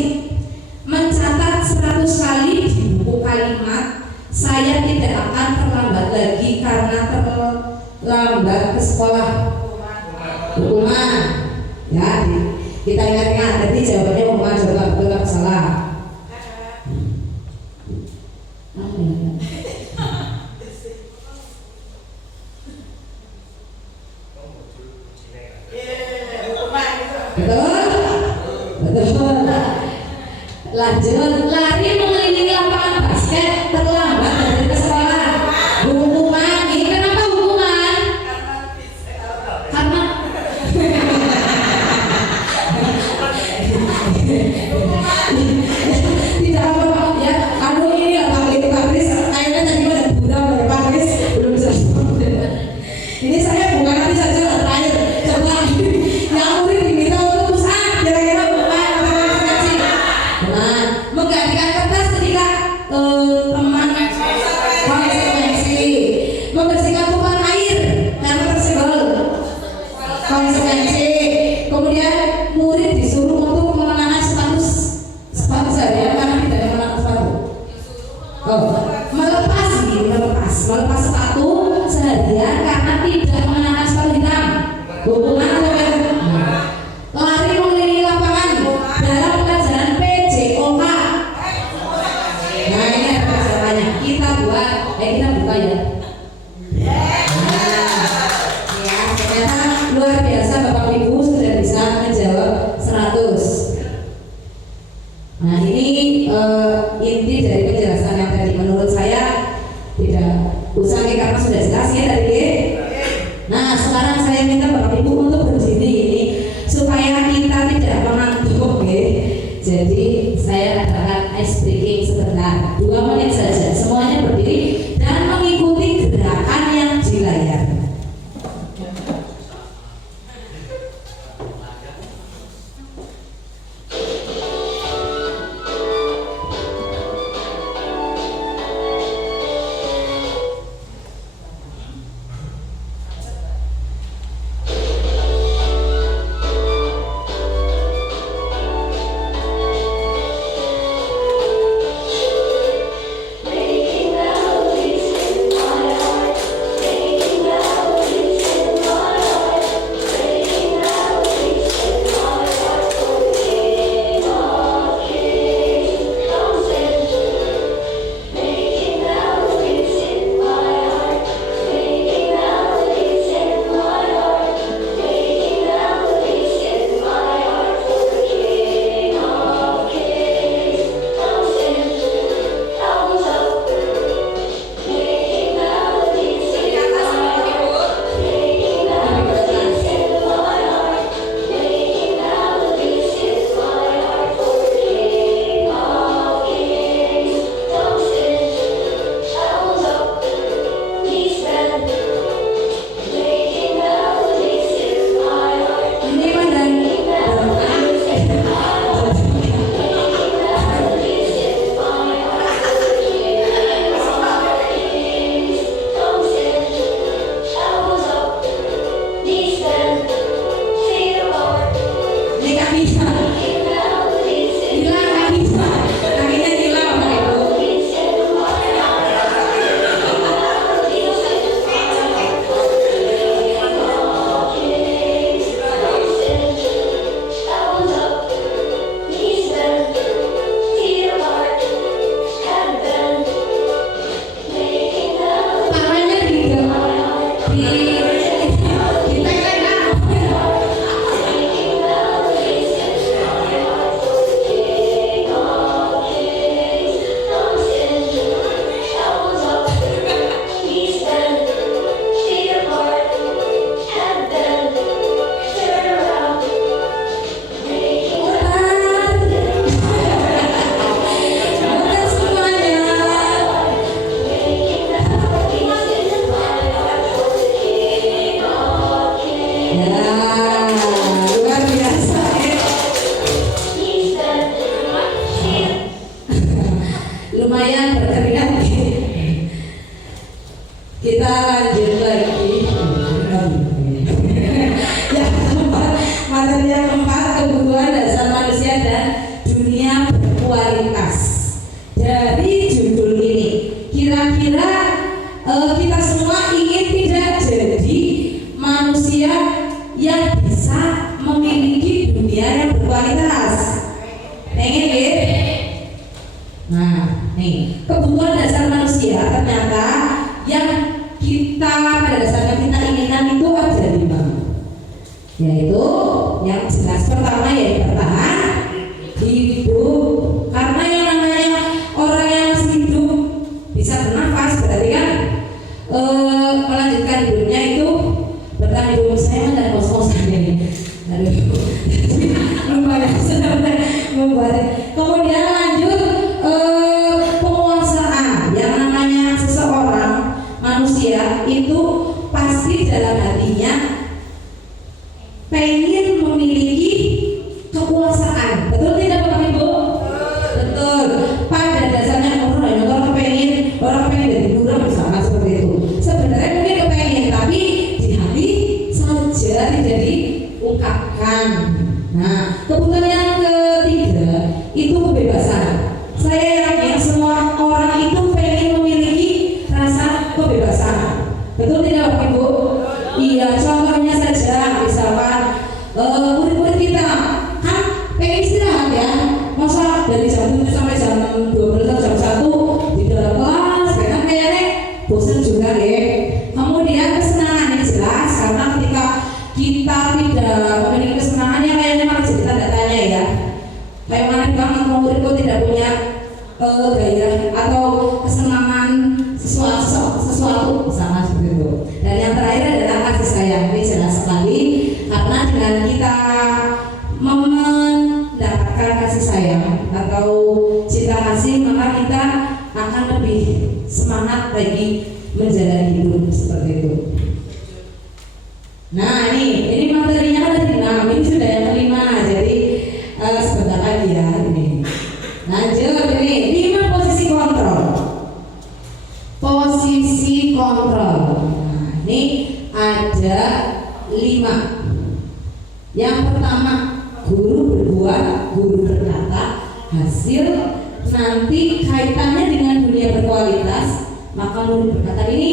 Mencatat 100 kali di buku kalimat, saya tidak akan terlambat lagi karena terlambat ke sekolah. Hukuman. Ya, kita ingat-ingat. Nanti jawabannya omongan jawab betul atau salah. Apa ya? Betul. Lanjut, lari mengelilingi lapangan basket terlambat dari ke sekolah. Hukuman, ini kenapa hukuman? Karena tidak apa-apa ya. Aduh ini lah Pak Kris, kayaknya tadi ada budak dari Pak Kris belum bisa. Ini saya bukan nanti saja terakhir. Coba yang murid diminta untuk pusat kira-kira bukan konsekuensi. Nah, menggantikan kertas ketika teman konsekuensi, membersihkan tumpahan air karena tersenggol konsekuensi. Kemudian murid disuruh untuk mengenakan sepatu seharian karena tidak mengenakan sepatu. Melepas sepatu seharian karena tidak mengenakan sepatu hitam. Hukuman atau lari mengelilingi lapangan dalam pelajaran PJOK. Nah ini ada perjalanannya. Kita buka ya. Ya, ternyata luar biasa Bapak Ibu. berkualitas? Pengen ya? Nah, nih kebutuhan dasar manusia ternyata yang kita pada dasarnya kita inginkan itu ada 5, yaitu yang jelas pertama ya bertahan hidup, karena yang namanya orang yang masih hidup bisa bernafas berarti kan melanjutkan hidupnya itu bertahan hidup. Saya dan kos-kosan ini, aduh, lumayan sudah membuat. Kemudian lanjut penguasaan, yang namanya seseorang manusia itu pasti dalam hatinya pengen memiliki kekuasaan, betul tidak Bapak Ibu? Betul. Pada dasarnya orang kepengen jadi lurah misalnya seperti itu. Sebenarnya mungkin kepengen, tapi di hati saja tidak diungkapkan. Nah, kebutuhan yang ketiga itu kebebasan. Saya yakin semua orang itu pengen memiliki rasa kebebasan. Betul tidak Bapak Ibu? Iya, contohnya saja misalkan murid-murid kita kan pengen istirahat ya, masa dari jam 7 sampai jam 12 atau jam 1 di dalam kelas kan kayaknya bosan juga ya. Kemudian kesenangan ini jelas, karena ketika kita tidak memiliki kesenangan yang kayaknya malah jadi tanda tanya ya, kayak mana banget muridku tidak punya gairah atau kesenangan sesuatu misalnya seperti itu. Dan yang terakhir adalah kasih sayang. Ini jelas sekali, karena dengan kita mendapatkan kasih sayang atau cinta kasih, maka kita akan lebih semangat lagi menjalani hidup seperti itu. Nah ini materinya kan tadi 6, ini sudah yang kelima, jadi sebentar lagi ya ini. Lanjut ini 5 posisi kontrol. Posisi kontrol. Nah, ini ada 5. Yang pertama, guru berbuat, guru berkata, hasil nanti kaitannya dengan dunia berkualitas, maka murid berkata ini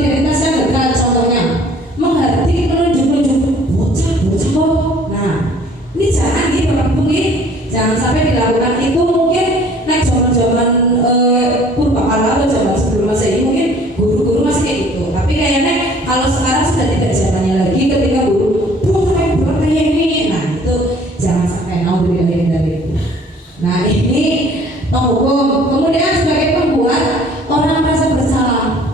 identitasnya gagal. Contohnya menghardik, menunjuk bocah kok. Nah, ini jangan nih Bapak Ibu, jangan sampai dilakukan itu. Mungkin naik zaman purbakala atau zaman sebelum Masehi mungkin guru-guru masih kayak gitu, tapi kayaknya kalau sekarang sudah tidak zamannya lagi ketika guru buat kayak ini. Nah itu jangan sampai dari itu. Nah ini penghukum. Kemudian sebagai pembuat, orang merasa bersalah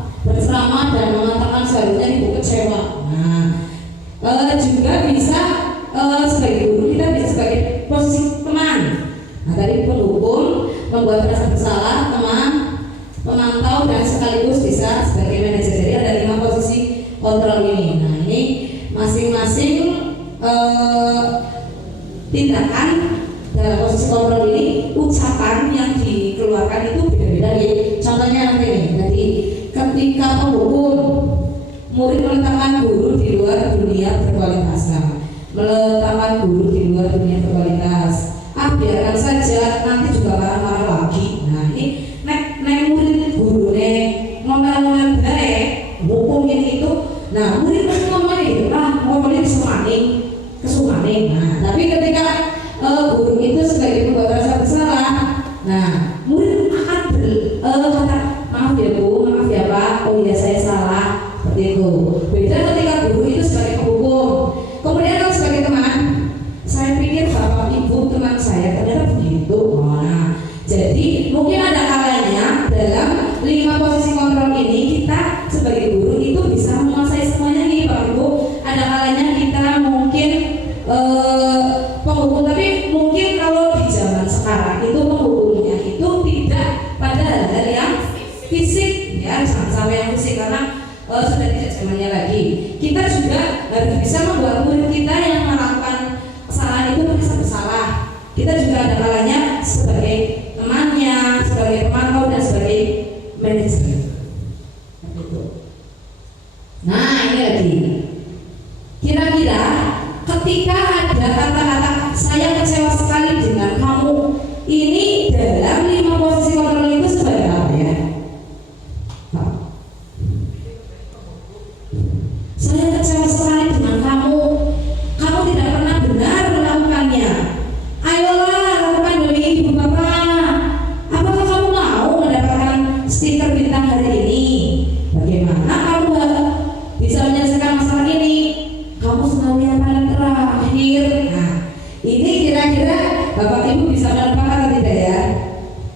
dan mengatakan seharusnya ibu kecewa. Nah juga bisa sebagai guru kita bisa sebagai posisi teman. Nah tadi penghukum, membuat rasa bersalah, teman, pemantau, dan sekaligus bisa sebagai manajer. Jadi ada 5 posisi kontrol ini. Nah ini masing-masing tindakan dalam posisi kontrol ini, ucapan yang dikeluarkan itu beda-beda ya. Contohnya nanti nih, jadi ketika penghukum, murid meletakkan guru di luar dunia berkualitas. Nah, meletakkan guru di luar dunia berkualitas, biarkan saja nanti juga marah-marah lagi. Nah ini nek murid guru ngomel-ngomel baik hukumin itu. Nah murid pasti ngomel itu ngomongnya kesumaning. Nah tapi ketika guru itu sebagai pembuat rasa bersalah, nah murid akan kata maaf ya Bu, maaf ya Pak, oh iya saya salah, seperti itu. Beda ketika guru itu sebagai penghukum. Kemudian kalau sebagai teman, saya pikir Bapak Ibu teman saya ternyata begitu. Nah, jadi mungkin ada kalanya dalam 5 posisi kontrol ini kita sebagai guru itu bisa menguasai semuanya nih Bapak Ibu. Ada kalanya kita mungkin penghukum, tapi mungkin kalau di zaman sekarang itu penghukumnya itu tidak pada hal-hal yang fisik ya, jangan sampai yang fisik karena sudah tidak zamannya lagi. Kita juga harus bisa membuat murid kita yang melakukan kesalahan itu merasa bersalah. Kita juga ada kalanya sebagai temannya, sebagai pemantau, dan sebagai manajer. Nah ini lagi, kira-kira ketika ada kata-kata saya kecewa sekali dengan kamu, ini dalam 5 posisi kontrol itu sebagai apa ya? Saya kecewa sekali dengan kamu tidak pernah benar melakukannya.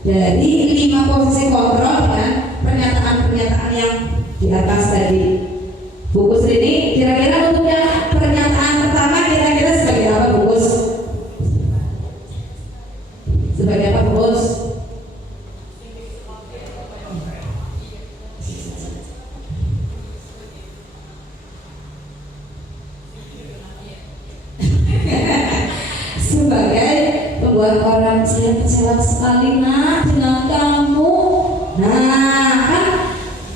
dari 5 posisi kontrol dengan pernyataan-pernyataan yang di atas tadi. Bukus ini kira-kira untuk yang pernyataan pertama kira-kira sebagai apa Bukus? Sebagai apa Bukus? Sebagai membuat orang saya kecewa sekali nak dengan kamu. Nah kan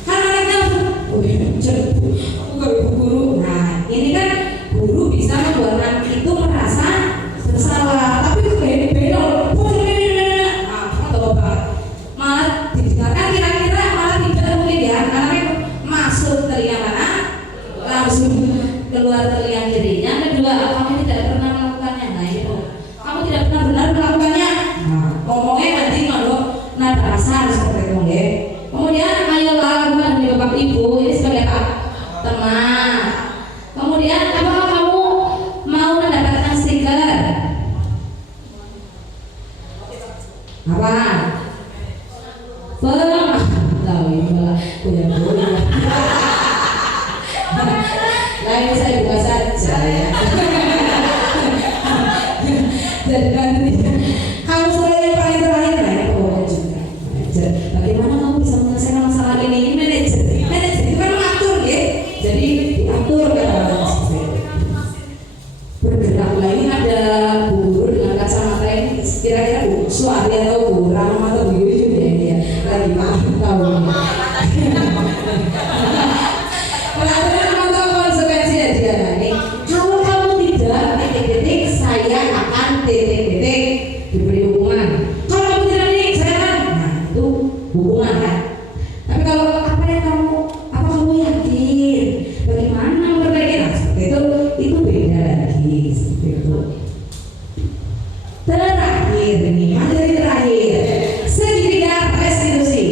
mereka aku gak ibu guru. Nah ini kan guru bisa membuat anak itu merasa bersalah, tapi itu kayak dibelok atau apa malah didengarkan kira-kira malah tidak mungkin ya, karena masuk telinga mana langsung keluar telinga kiri. Yang kedua, kamu tidak pernah melakukannya. Nah itu kamu tidak pernah benar melakukannya. Nah ngomongnya nanti kalau nada kasar seperti itu ya. Kemudian ayolah lakukan demi bapak ibu, ini sebagai apa? Teman. Kemudian apakah kamu mau mendapatkan stiker? Apa? Tahu ini malah punya bola. Nah ini saya buka saja ya. Jadi nanti kamu sudah yang paling terakhir lah ya pokoknya juga. Bagaimana kamu bisa menyelesaikan masalah ini? Ini manajer itu kan mengatur ya. Jadi diatur kan. Bergeraklah, ini ada guru dengan kacamata ini kira-kira Bu Suari atau Bu Rama atau Bu Yuyun ya ini ya. Lagi tahu. Peraturan atau konsekuensi dia ini. Kalau kamu tidak titik-titik, saya akan titik-titik diberi hukuman. Kalau kamu tidak titik, saya akan. Nah itu hukuman kan. Tapi kalau apa kamu yakin? Bagaimana memperbaiki? Nah seperti itu beda lagi seperti itu. Terakhir ini materi terakhir segitiga restitusi.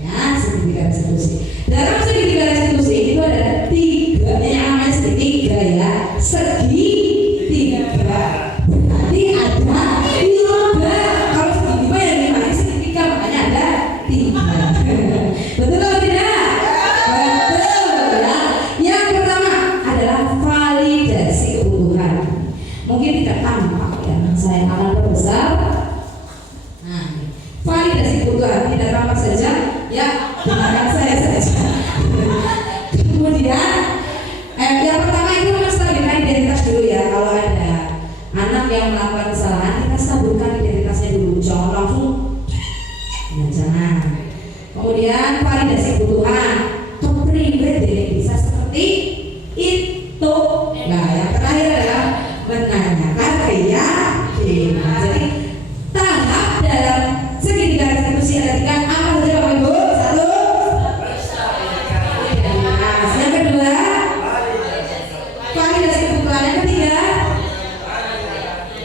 Ya segitiga restitusi. Dalam segitiga restitusi itu ada 3 yang namanya segitiga ya. Segitiga. Berarti ada 3. Kalau segitiga yang dimana segitiga makanya ada 3. Betul atau tidak? Betul ya. Yang pertama adalah validasi kebutuhan. Mungkin tidak tampak ya, saya akan perbesar. Nah, validasi kebutuhan tidak tampak saja ya, dengarkan saya saja. Kemudian yang pertama itu menstabilkan identitas dulu ya. Kalau ada anak yang melakukan kesalahan, kita stabilkan identitasnya dulu, jangan langsung jangan. Kemudian validasi kebutuhan, kepribadian bisa seperti itu. Nah yang terakhir adalah menanyakan keyakinan. Jadi tahap dalam segitiga restitusi ada 3. Apa saja Bapak Ibu? 1. Nah, yang kedua validasi kebutuhan. Yang ketiga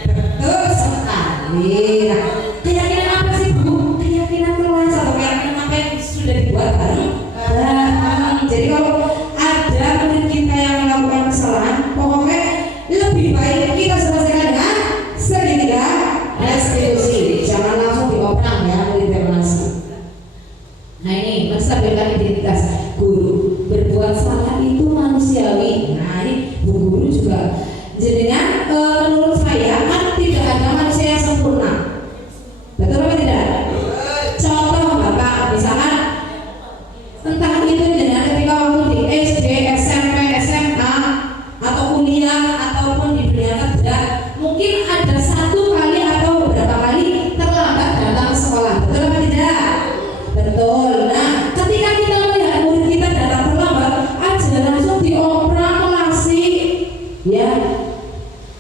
betul sekali. Nah, keyakinan apa sih Bu? Keyakinan kelas atau keyakinan apa yang sudah dibuat bareng? Jadi kalau ada murid kita yang melakukan kesalahan, pokoknya lebih baik kita selesaikan dengan segitiga restitusi. Jangan langsung dioperang ya murid evaluasi. Nah ini menstabilkan identitas guru. Berbuat salah itu manusiawi. Nah ini Bu Guru juga. Jenengan menurut saya kan tidak ada manusia yang sempurna. Betul apa tidak? Contoh Bapak, misalkan entah itu jenengan ketika waktu di SD, SMP, SMA atau kuliah ataupun di dunia kerja, mungkin ada 1 kali atau beberapa kali terlambat datang ke sekolah. Betul apa tidak? Betul. Nah, ketika kita melihat murid kita datang terlambat, aja langsung dioperang ngasih ya.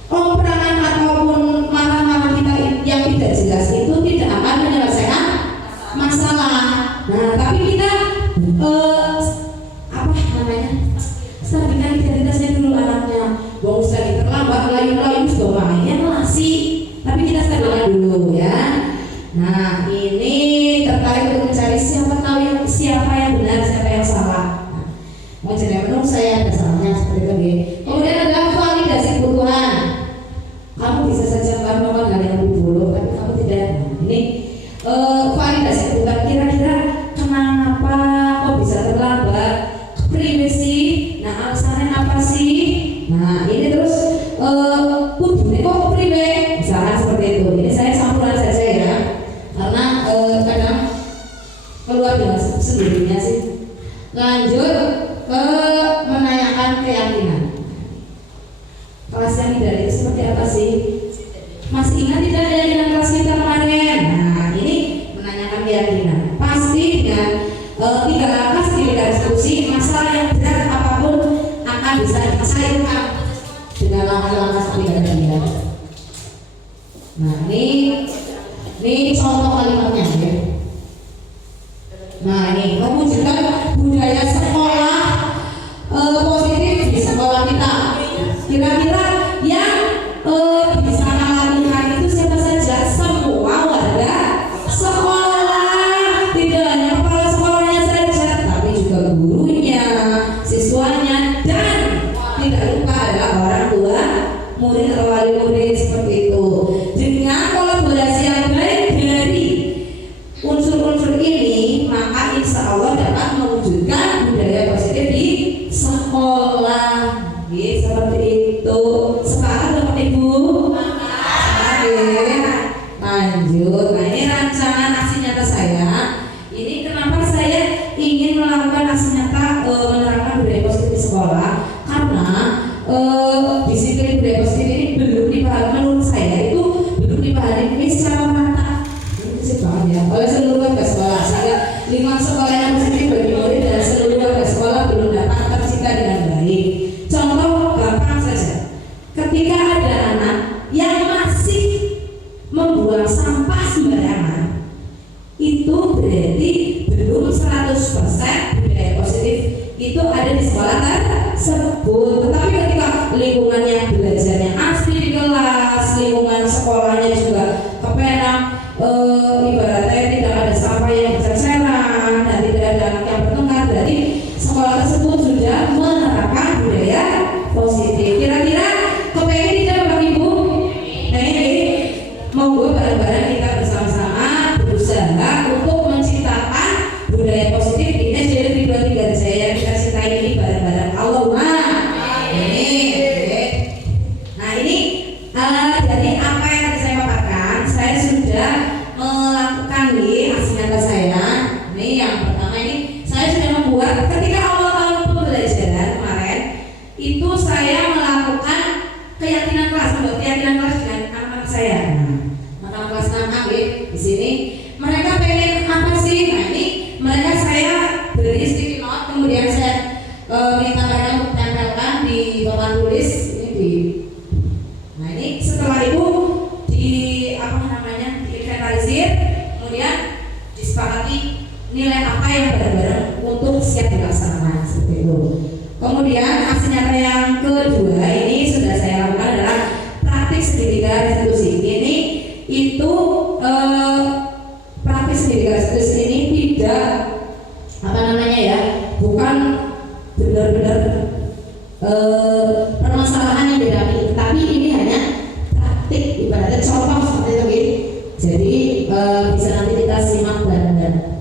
Operangan ataupun marah-marah kita yang tidak jelas itu tidak akan menyelesaikan masalah. Nah, tapi kita stabilkan identitasnya dulu anaknya. Wong sekali terlambat layu-layu sudah mainnya ngasih, tapi kita stabilkan dulu ya. Nah, ini tertarik untuk mencari siapa yang benar, siapa yang salah. Nah, mau jadi menurut saya ada salahnya seperti itu. Kemudian ada validasi kebutuhan. Kamu bisa saja melakukan hal yang lebih buruk, tapi kamu tidak. Nah, ini kelas yang ideal itu seperti apa sih? Masih ingat tidak keyakinan kelas kita kemarin? Nah, ini menanyakan keyakinan. Pasti dengan 3 langkah sedikit diskusi, masalah yang berat apapun akan bisa dicairkan dengan langkah-langkah seperti tadi ya. Nah, ini contoh kalimatnya ya. Nah, ini mewujudkan budaya sekolah positif di sekolah kita. Kira-kira yang bisa melakukan itu siapa saja? Semua warga sekolah, tidak hanya kepala sekolahnya saja, tapi juga gurunya, siswanya, dan tidak lupa adalah orang tua, murid atau wali murid seperti itu. Dengan kolaborasi yang baik dari unsur-unsur ini, maka insya Allah dapat mewujudkan budaya positif di sekolah. Seperti itu. Sepakat Bapak Ibu? Lanjut. Nah, ini rancangan aksi nyata saya. Ini kenapa saya ingin melakukan aksi nyata menerapkan budaya positif di sekolah? Karena disiplin budaya positif ini belum dipahami, menurut saya itu belum dipahami secara merata. Ini sih banget ya. Oleh seluruh warga sekolah, sehingga lingkungan sekolah yang positif bagi murid dan seluruh warga sekolah belum dapat tercipta dengan baik. Contoh gampang saja, ketika ada anak yang masih membuang sampah sembarangan, itu berarti belum 100% budaya positif itu ada di sekolah tersebut. Tetapi ketika lingkungannya belajarnya asli di kelas, lingkungan sekolahnya juga kepenak, ibaratnya tidak ada sampah yang berceceran dan tidak ada anak yang bertengkar, berarti sekolah tersebut sudah menerapkan budaya positif. Kira-kira kepengen tidak Bapak Ibu? Nah, ini monggo bareng-bareng kita bersama-sama berusaha untuk menciptakan budaya positif di SD Negeri 2 Tinggarjaya yang kita cintai ini bareng-bareng. Allahumma amin. Nah, ini dari apa yang tadi saya paparkan, saya sudah melakukan aksi nyata saya. Ini yang pertama, ini saya sudah membuat ketika awal tahun pembelajaran kemarin itu saya melakukan keyakinan kelas, membuat keyakinan kelas dengan anak-anak saya. Nah, anak kelas 6A di sini mereka pengen apa sih? Nah, ini mereka saya beri sticky note, kemudian saya minta mereka untuk tempelkan di papan tulis ini di. Nah, ini setelah itu di diinventarisir, kemudian disepakati nilai apa yang bareng-bareng untuk siap dilaksanakan seperti itu. Kemudian aksi nyata yang kedua ini sudah saya lakukan adalah praktik segitiga restitusi. Ini itu praktik segitiga restitusi ini tidak bukan benar-benar permasalahan yang dihadapi, tapi ini hanya praktik, ibaratnya contoh seperti itu gitu. Jadi bisa nanti kita simak bareng-bareng.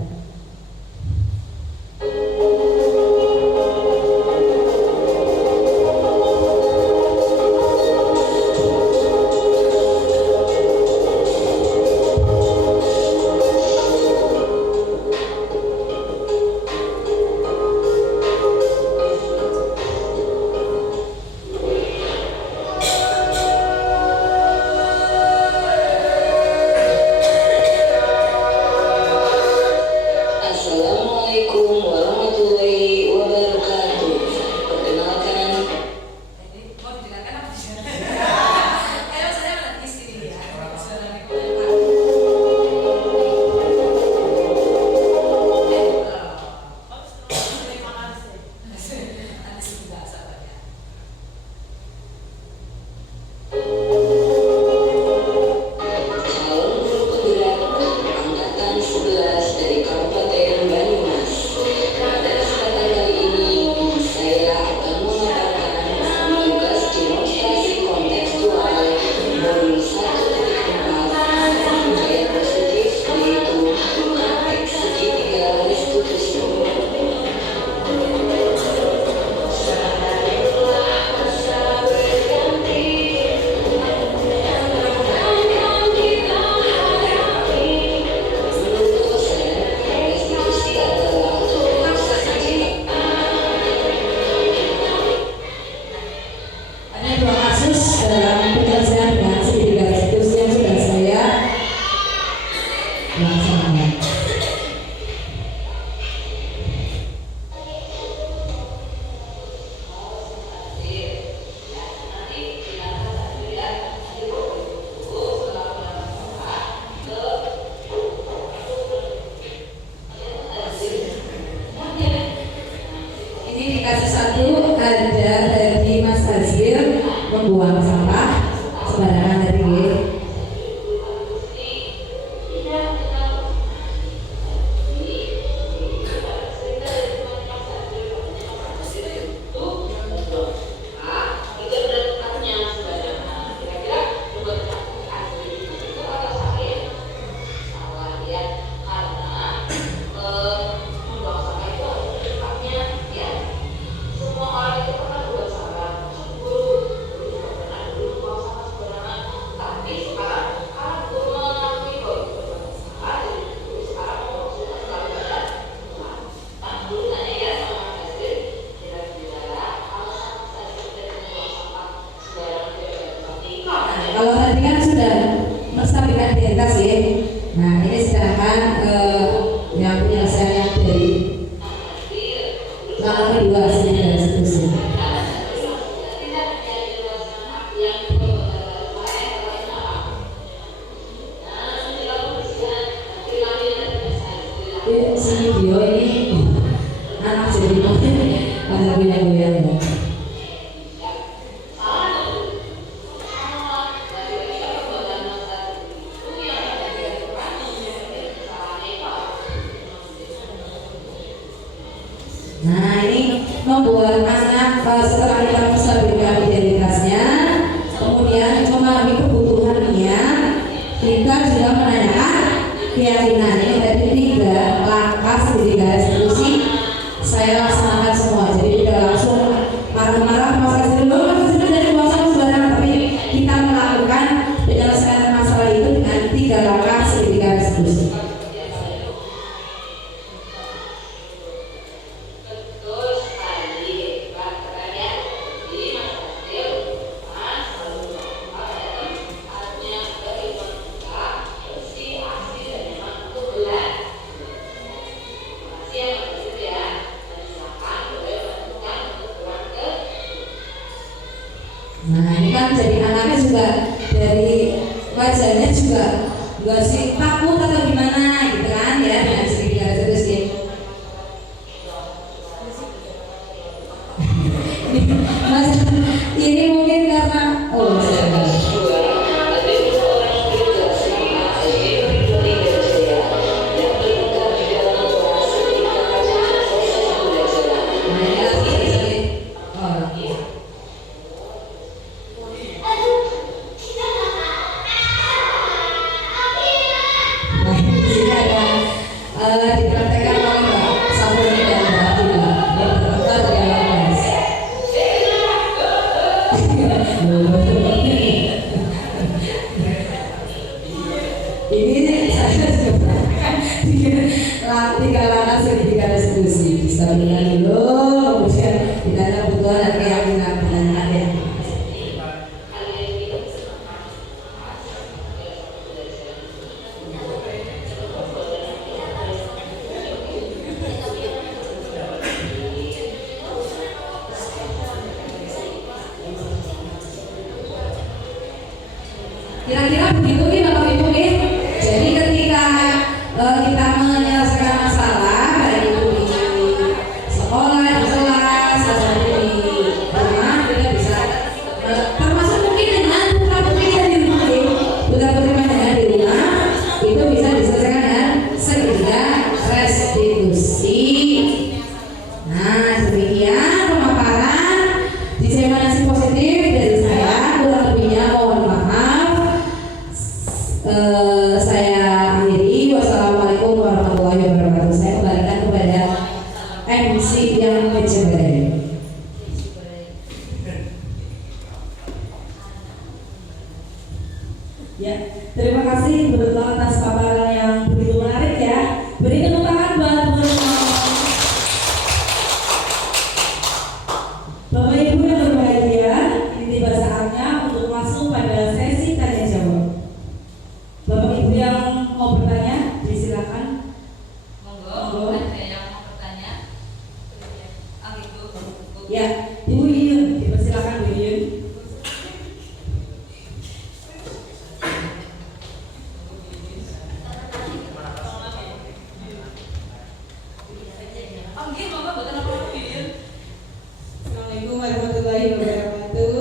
kalau tadi kan sudah menstabilkan identitas ya. Nah ini sedangkan yang penyelesaian yang dari langkah kedua dan seterusnya. Si video ini anak jadi mungkin ada goyang-goyang ya. Nah ini membuat anak setelah kita menstabilkan identitasnya, kemudian memahami kebutuhannya, kita juga menanyakan keyakinannya. Tadi 3 langkah segitiga restitusi saya laksanakan semua, jadi tidak langsung marah-marah makasih dulu dari kuasa sembarangan, tapi kita melakukan penyelesaian masalah itu dengan 3 langkah segitiga restitusi. Nah ini kan jadi anaknya juga dari wajahnya juga gak sih takut atau gimana gitu kan ya, dengan segitiga restitusi. Mas ini mungkin karena dipraktekkan oleh Mbak Sabrina dan Mbak Abdullah yang terletak di dalam kelas. Ini saya juga praktekkan 3 langkah segitiga restitusi. Distabilkan dulu, kemudian ditanya kebutuhan dan keyakinan pertanyaan yang kira-kira begitu nih Bapak Ibu nih. Jadi ketika kita menyelesaikan masalah baik itu di sekolah, di kelas, atau di rumah, kita bisa termasuk mungkin dengan putra-putri kita di rumah, putra-putri kita di rumah itu bisa diselesaikan dengan segitiga restitusi. Nah demikian pemaparan diseminasi positif dari saya, kurang lebihnya mohon maaf. Saya akhiri. Wassalamualaikum warahmatullahi wabarakatuh. Saya kembalikan kepada MC yang menjembatani. Ya, terima kasih Ibu atas paparan yang begitu menarik ya. Beri tepuk tangan buat Bapak Ibu yang berbahagia. Ini tiba saatnya untuk masuk pada sesi tanya jawab. Bapak Ibu yang mau bertanya, disilakan. Monggo. Ada yang mau bertanya? Ibu. Ya, Ibu Yuyun, dipersilakan Bu Yuyun. Assalamualaikum warahmatullahi wabarakatuh.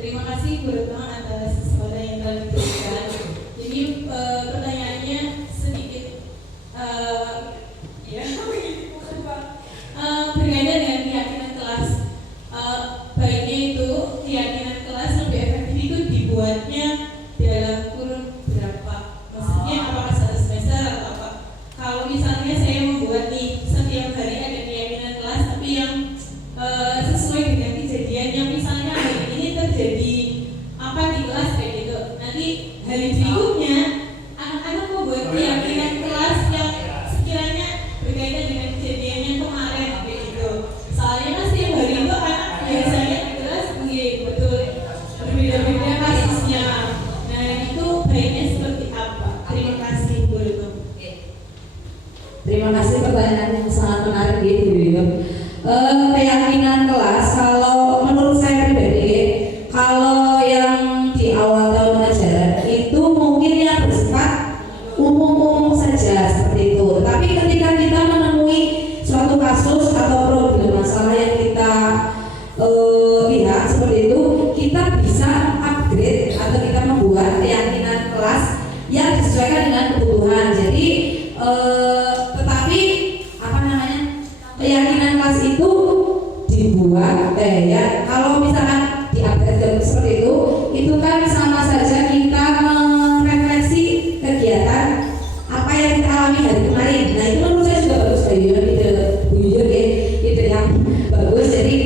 Terima kasih Bu Retno atas kesempatan yang telah diberikan. Jadi pertanyaannya sedikit berkaitan dengan keyakinan kelas. Baiknya itu keyakinan kelas lebih efektif itu dibuatnya dalam kurun berapa? Maksudnya apakah 1 semester atau apa? Kalau misalnya saya membuat nih setiap hari ada keyakinan kelas, tapi yang sesuai dengan kejadiannya, misalnya hari ini terjadi apa di kelas kayak gitu, nanti hari berikutnya anak-anak membuat keyakinan kelas yang sekiranya berkaitan dengan kejadiannya kemarin kayak gitu. Soalnya kan setiap hari itu anak biasanya di kelas betul pertanyaan yang sangat menarik gitu ya. Keyakinan kelas, kalau menurut saya pribadi, kalau yang di awal tahun ajaran itu mungkin yang bersifat umum-umum saja seperti itu. Tapi ketika kita menemui suatu kasus atau problem masalah yang kita lihat seperti itu, kita bisa upgrade atau kita membuat keyakinan kelas yang disesuaikan dengan kebutuhan. Jadi tetapi apa namanya, keyakinan kelas itu dibuat ya kalau misalkan diupdate seperti itu kan sama saja kita merefleksi kegiatan apa yang kita alami hari kemarin. Nah itu menurut saya juga bagus, ide yang bagus. Jadi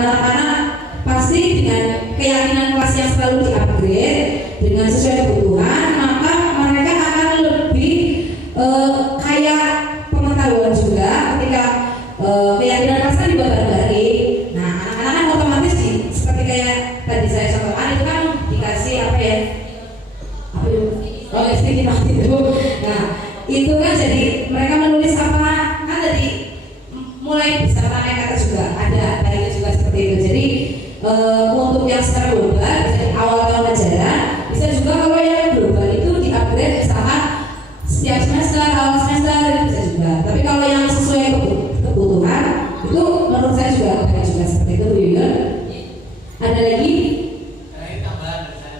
anak-anak pasti dengan keyakinan kelas yang selalu diupgrade dengan sesuai kebutuhan, maka mereka akan lebih kaya pengetahuan juga ketika keyakinan kelas kan dibuat bareng-bareng. Nah anak-anak kan otomatis seperti kayak tadi saya contohkan itu kan dikasih sedikit waktu itu. Nah itu kan jadi mereka menulis apa kan tadi mulai bisa pakai kata juga ada baiknya juga seperti itu. Jadi untuk yang secara global bisa di awal tahun ajaran, bisa juga kalau yang global itu diupgrade misalkan setiap semester, awal semester itu bisa juga. Tapi kalau yang sesuai kebutuhan itu menurut saya juga baik juga seperti itu, Bu Yuyun. Ada lagi? Ini tambahan dari saya.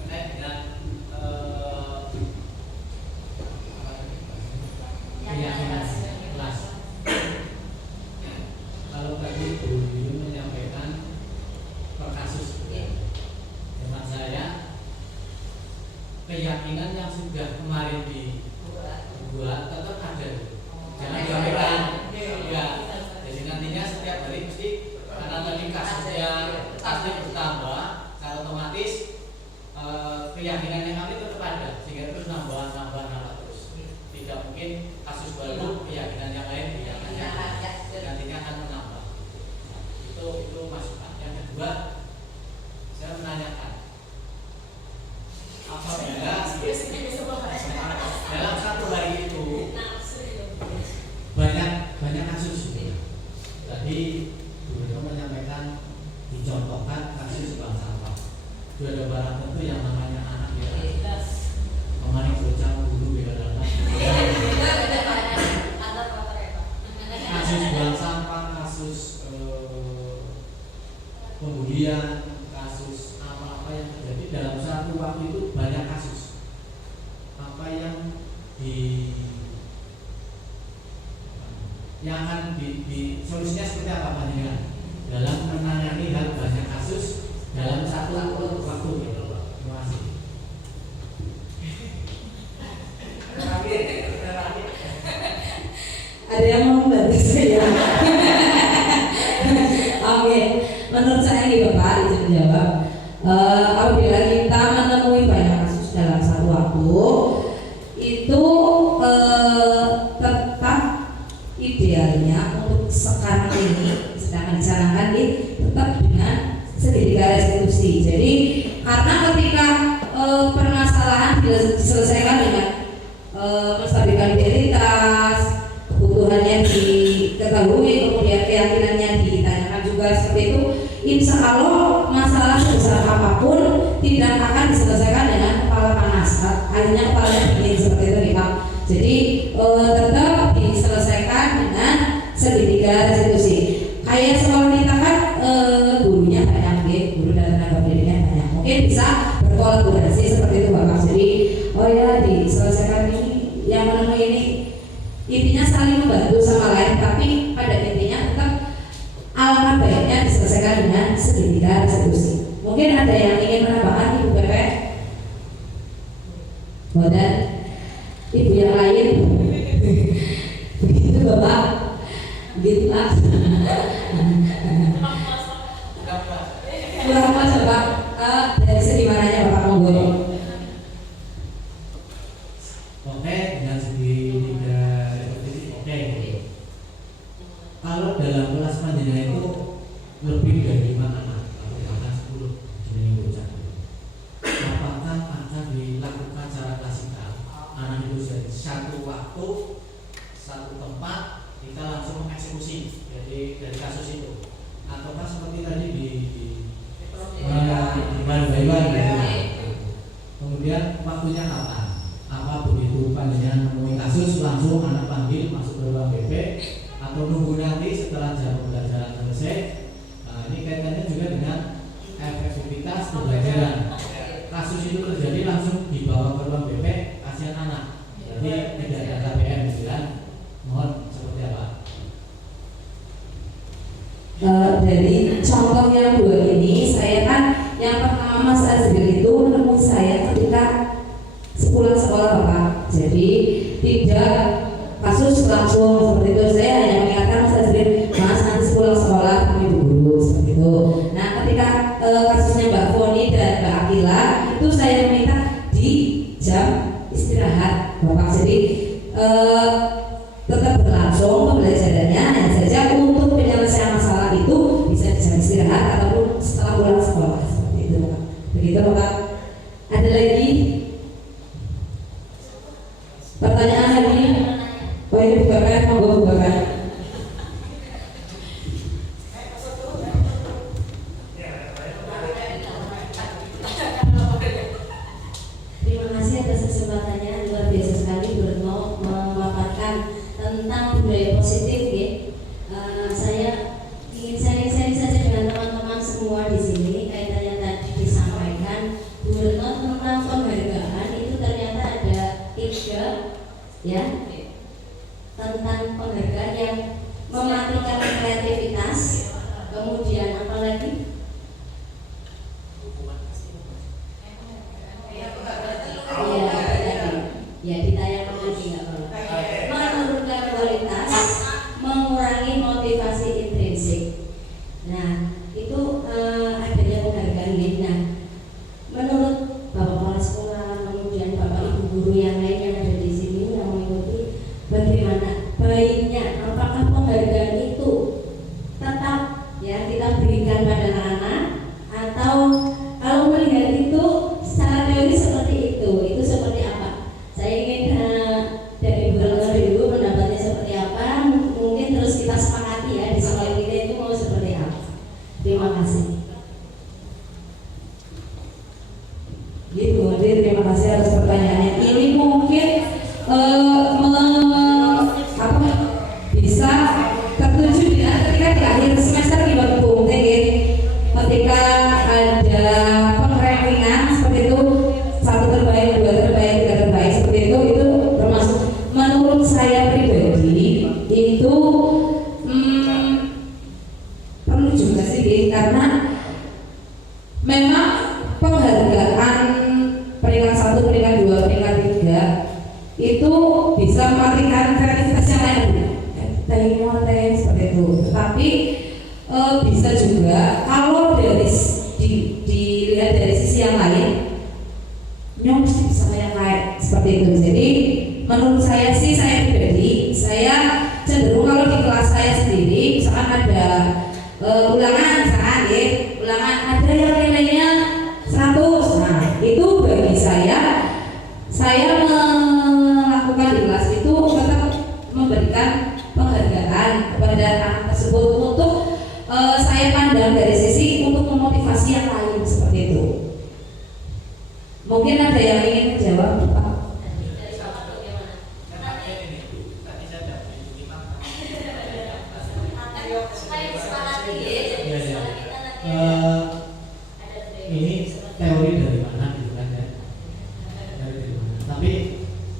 Terkait dengan keyakinan kelas. Kalau tadi Bu Yuyun menyampaikan per kasus, hemat saya keyakinan yang sudah kemarin dibuat tetap ada. Jangan diabaikan. Ya. Jadi nantinya setiap hari mesti karena tadi kasusnya pasti bertambah, secara otomatis keyakinan yang kami tetap ada, sehingga terus nambah terus. Tidak mungkin kasus baru keyakinan yang lain nantinya akan menambah. Itu masukan. Yang kedua, saya menanyakan apabila dalam satu hari itu banyak kasus. Tadi Bu menyampaikan dicontohkan kasus bank sampah. Itu ada barang tentu yang namanya anak ya. Kemarin bocah guru beda kasus bank sampah, kasus pembulian, kasus apa-apa yang terjadi dalam satu waktu itu banyak kasus. Apa yang akan di solusinya seperti apa Pak Nina dalam menangani hal banyak kasus dalam satu waktu gitu. Terima kasih. Ada yang mau membantu saya? Oke, menurut saya nih Bapak izin menjawab. Apabila kita menemui banyak kasus dalam satu waktu, itu tetap idealnya untuk sekarang ini sedang disarankan tetap dengan segitiga restitusi. Jadi karena ketika permasalahan diselesaikan dengan menstabilkan identitas, kebutuhannya diketahui, kemudian keyakinannya ditanyakan juga seperti itu, insya Allah masalah sebesar apapun tidak akan diselesaikan dengan kepala panas, akhirnya kepalanya dingin seperti itu nih Pak. Jadi tetap diselesaikan dengan segitiga restitusi. Kayak sekolah kita kan gurunya banyak, guru dan tenaga pendidiknya banyak, mungkin bisa berkolaborasi seperti itu Bapak. Jadi oh ya diselesaikan ini, yang menemui ini, intinya saling membantu sama lain, tapi pada intinya tetap alangkah baiknya diselesaikan dengan segitiga restitusi. Mungkin ada yang ingin menambahkan Ibu PP? Dan Ibu yang lain? Begitu Bapak? Begitu Pak? Kurang pas Bapak? Dari segi mananya Bapak monggo? Oke, dengan segi tiga restitusi oke. Kalau dalam kelas panjenengan itu lebih dari 5 anak atau bahkan 10 jenis bocah, apakah akan dilakukan secara klasikal? Anak itu satu waktu Begitu Bapak. Ada lagi pertanyaan lagi? Oh ini bukakan, monggo bukakan. Terima kasih atas kesempatannya, luar biasa sekali Bu Retno memaparkan tentang budaya positif ya. Saya ingin sharing saja dengan teman-teman semua di sini kaitan yang tadi disampaikan Bu Retno tentang penghargaan itu ternyata ada 3 ya, tentang penghargaan yang mematikan kreativitas, kemudian apa lagi? Ya ditayangkan lagi nggak apa-apa. Menurunkan kualitas, mengurangi motivasi intrinsik. Nah itu adanya penghargaan ini. Nah menurut Bapak Kepala Sekolah, kemudian Bapak Ibu guru yang lain yang ada di sini yang mengikuti, bagaimana baiknya apakah penghargaan itu tetap ya kita berikan pada anak-anak, atau kalau melihat itu secara teori seperti itu seperti apa? Saya ingin dari Bu Retno dulu pendapatnya seperti apa, mungkin terus kita sepakati ya di sekolah kita itu mau seperti apa. Terima kasih. Gitu, terima kasih atas pertanyaannya. Ini mungkin bisa tertuju ketika di akhir semester di Bang Bu ketika ada pengrankingan seperti itu, 1 terbaik, 2 terbaik, 3 terbaik seperti itu termasuk menurut saya pribadi itu perlu juga sih karena memang penghargaan peringkat 1, peringkat 2, peringkat 3 itu bisa mematikan kreativitas yang lain. Teknik seperti itu. Tapi bisa juga kalau dilihat dari sisi yang lain, nyong mesti bisa kayak seperti itu. Jadi menurut saya sih, saya pribadi, saya cenderung kalau di kelas saya sendiri, misalkan ada ulangan, ulangan ada yang nilainya 100, nah itu bagi saya melakukan di kelas itu tetap memberikan penghargaan kepada anak tersebut untuk saya pandang dari sisi untuk memotivasi yang lain seperti itu. Mungkin ada yang ingin menjawab, Pak? Ini teori dari mana gitu kan ya? Dari mana? Tapi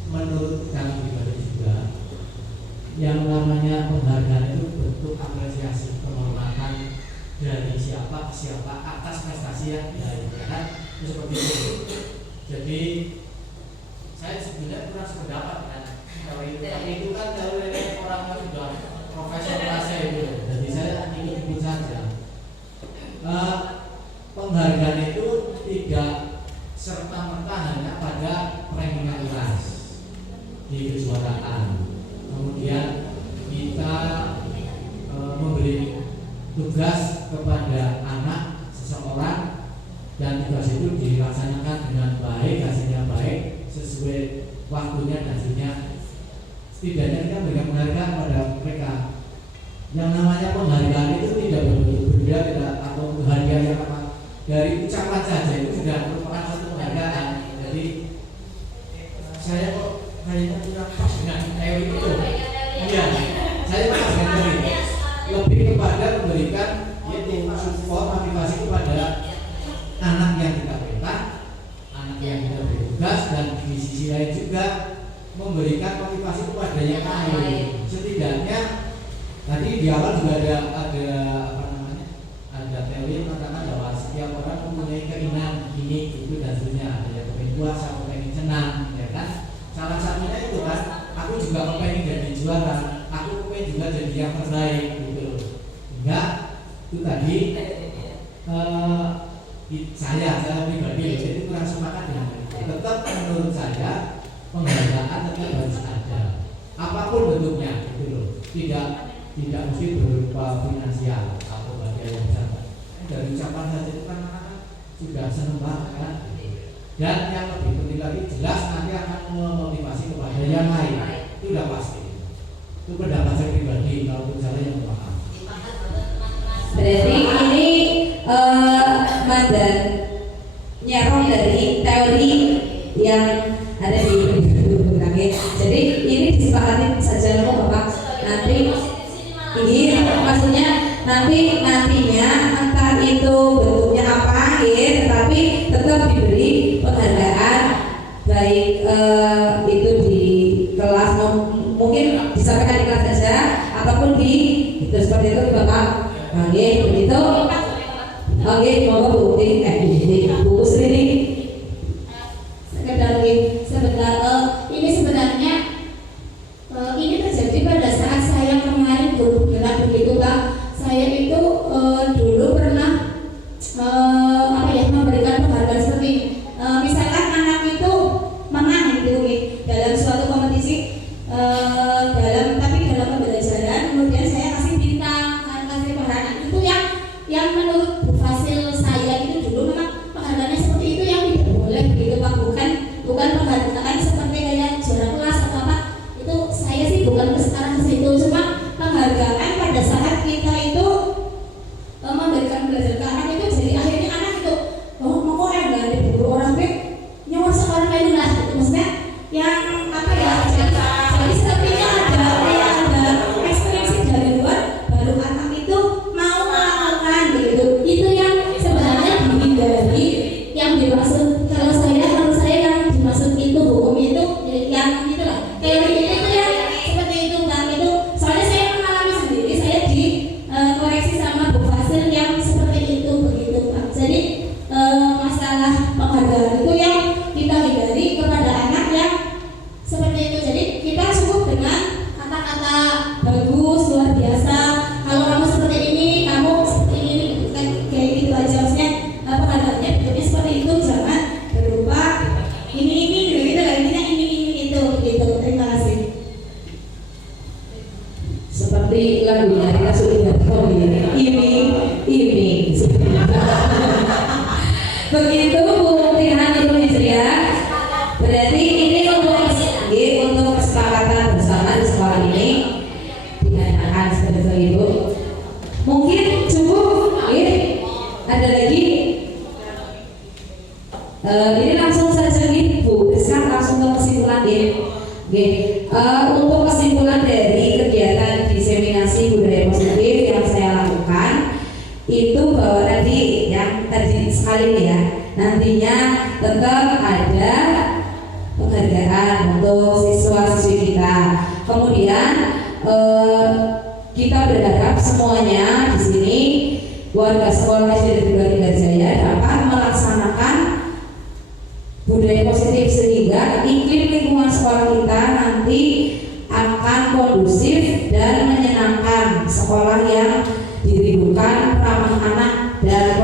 menurut kami pribadi juga, yang namanya penghargaan itu bentuk apresiasi, penghormatan dari siapa ke siapa atas prestasi yang diraih, ya kan? Itu seperti itu. Jadi saya sebenarnya kurang sependapat dengan teori itu, tapi itu kan teori dari orang yang sudah profesor saya itu. Jadi saya ikut saja. Penghargaan itu tidak serta-merta hanya pada rankingan kelas di kejuaraan. Kemudian kita memberi tugas kepada anak seseorang dan tugas itu dilaksanakan dengan baik, hasilnya baik, sesuai waktunya dan hasilnya. Setidaknya kita memberikan penghargaan pada mereka. Yang namanya penghargaan itu tidak berbeda atau penghargaan yang apa dari ucapan saja itu sudah merupakan satu penghargaan. Jadi saya kok kayaknya kurang pas dengan teori itu. Iya, saya pas dengan teori. Lebih kepada memberikan yaitu support, motivasi kepada anak yang kita perintah, anak yang kita beri tugas, dan di sisi lain juga memberikan motivasi kepada yang lain. Setidaknya tadi di awal juga ada apa namanya, ada teori mengatakan bahwa setiap orang mempunyai keinginan ini itu dan seterusnya. Ada yang pengen puasa, pengen senang, ya kan? Salah satunya itu kan, aku juga pengen jadi juara, aku pengen juga jadi yang terbaik gitu. Hingga itu tadi saya pribadi jadi kurang sepakat dengan itu. Tetap menurut saya penghargaan tetap harus ada, apapun bentuknya gitu loh. Tidak mesti berupa finansial atau bagian yang besar. Dari ucapan saja itu kan sudah senang banget kan. Dan yang lebih penting lagi jelas nanti akan memotivasi kepada yang lain. Itu udah pasti. Itu pendapat saya pribadi kalau misalnya yang paham. Berarti ini mandan nyerong dari teori yang ada di Oke. Jadi ini disepakati saja loh Bapak. Nanti ini maksudnya nantinya entah itu bentuknya apa ya, tetapi tetap diberi penghargaan baik itu di kelas mungkin disampaikan di kelas saja ataupun di itu seperti itu Bapak. Oke, begitu. Oke, monggo Bu Bu Sri sebentar ini sebenarnya ini terjadi pada saat saya kemarin guru penggerak begitu Pak. Saya itu dulu pernah memberikan penghargaan seperti ini. Misalkan anak itu menang gitu dalam suatu kompetisi dalam pembelajaran, kemudian saya kasih bintang, kasih penghargaan itu yang menurut Bu Fasil saya itu dulu memang penghargaannya seperti itu yang tidak boleh gitu Pak, bukan penghargaan seperti kayak juara kelas atau apa. Itu saya sih bukan sekarang ke situ, cuma penghargaan pada saat kita itu memberikan belajar ke anak itu, jadi akhirnya anak itu mau kok enggak ada guru orang nyuruh sekolah lain lah gitu, maksudnya yang apa ya, jadi sepertinya ada ekspresi dari luar baru anak itu mau melakukan gitu. Itu yang sebenarnya dihindari, yang dimaksud kalau saya yang dimaksud itu hukum itu yang itulah teori itu yang seperti itu Bang. Itu soalnya saya mengalami sendiri, saya dikoreksi sama Bu Fasil yang seperti itu begitu Pak. Jadi masalah penghargaan itu yang kita hindari kepada anak yang seperti itu. Jadi kita cukup dengan kata-kata bagus, luar biasa, kalau kamu seperti ini, kamu seperti ini, kayak gitu aja. Maksudnya penghargaannya bentuknya seperti itu, jangan berupa ini gitu lah, intinya ini itu gitu. Terima kasih. seperti lagunya kita sudah tahu ini begitu Bu Tihan Ibu Hijriah. Berarti ini untuk kesepakatan bersama di sekolah ini diadakan seperti itu. Mungkin cukup ada lagi ini langsung saja nih Bu Rizka, langsung ke kesimpulan untuk kesimpulan dari kegiatan diseminasi budaya positif yang saya lakukan itu bahwa tadi sekali nih ya, nantinya tetap ada penghargaan untuk siswa-siswi kita. Kemudian kita berharap semuanya di sini warga sekolah SD Negeri 2 Tinggarjaya dapat melaksanakan budaya positif sehingga iklim lingkungan sekolah kita nanti akan kondusif dan menyenangkan, sekolah yang dirindukan, ramah anak dan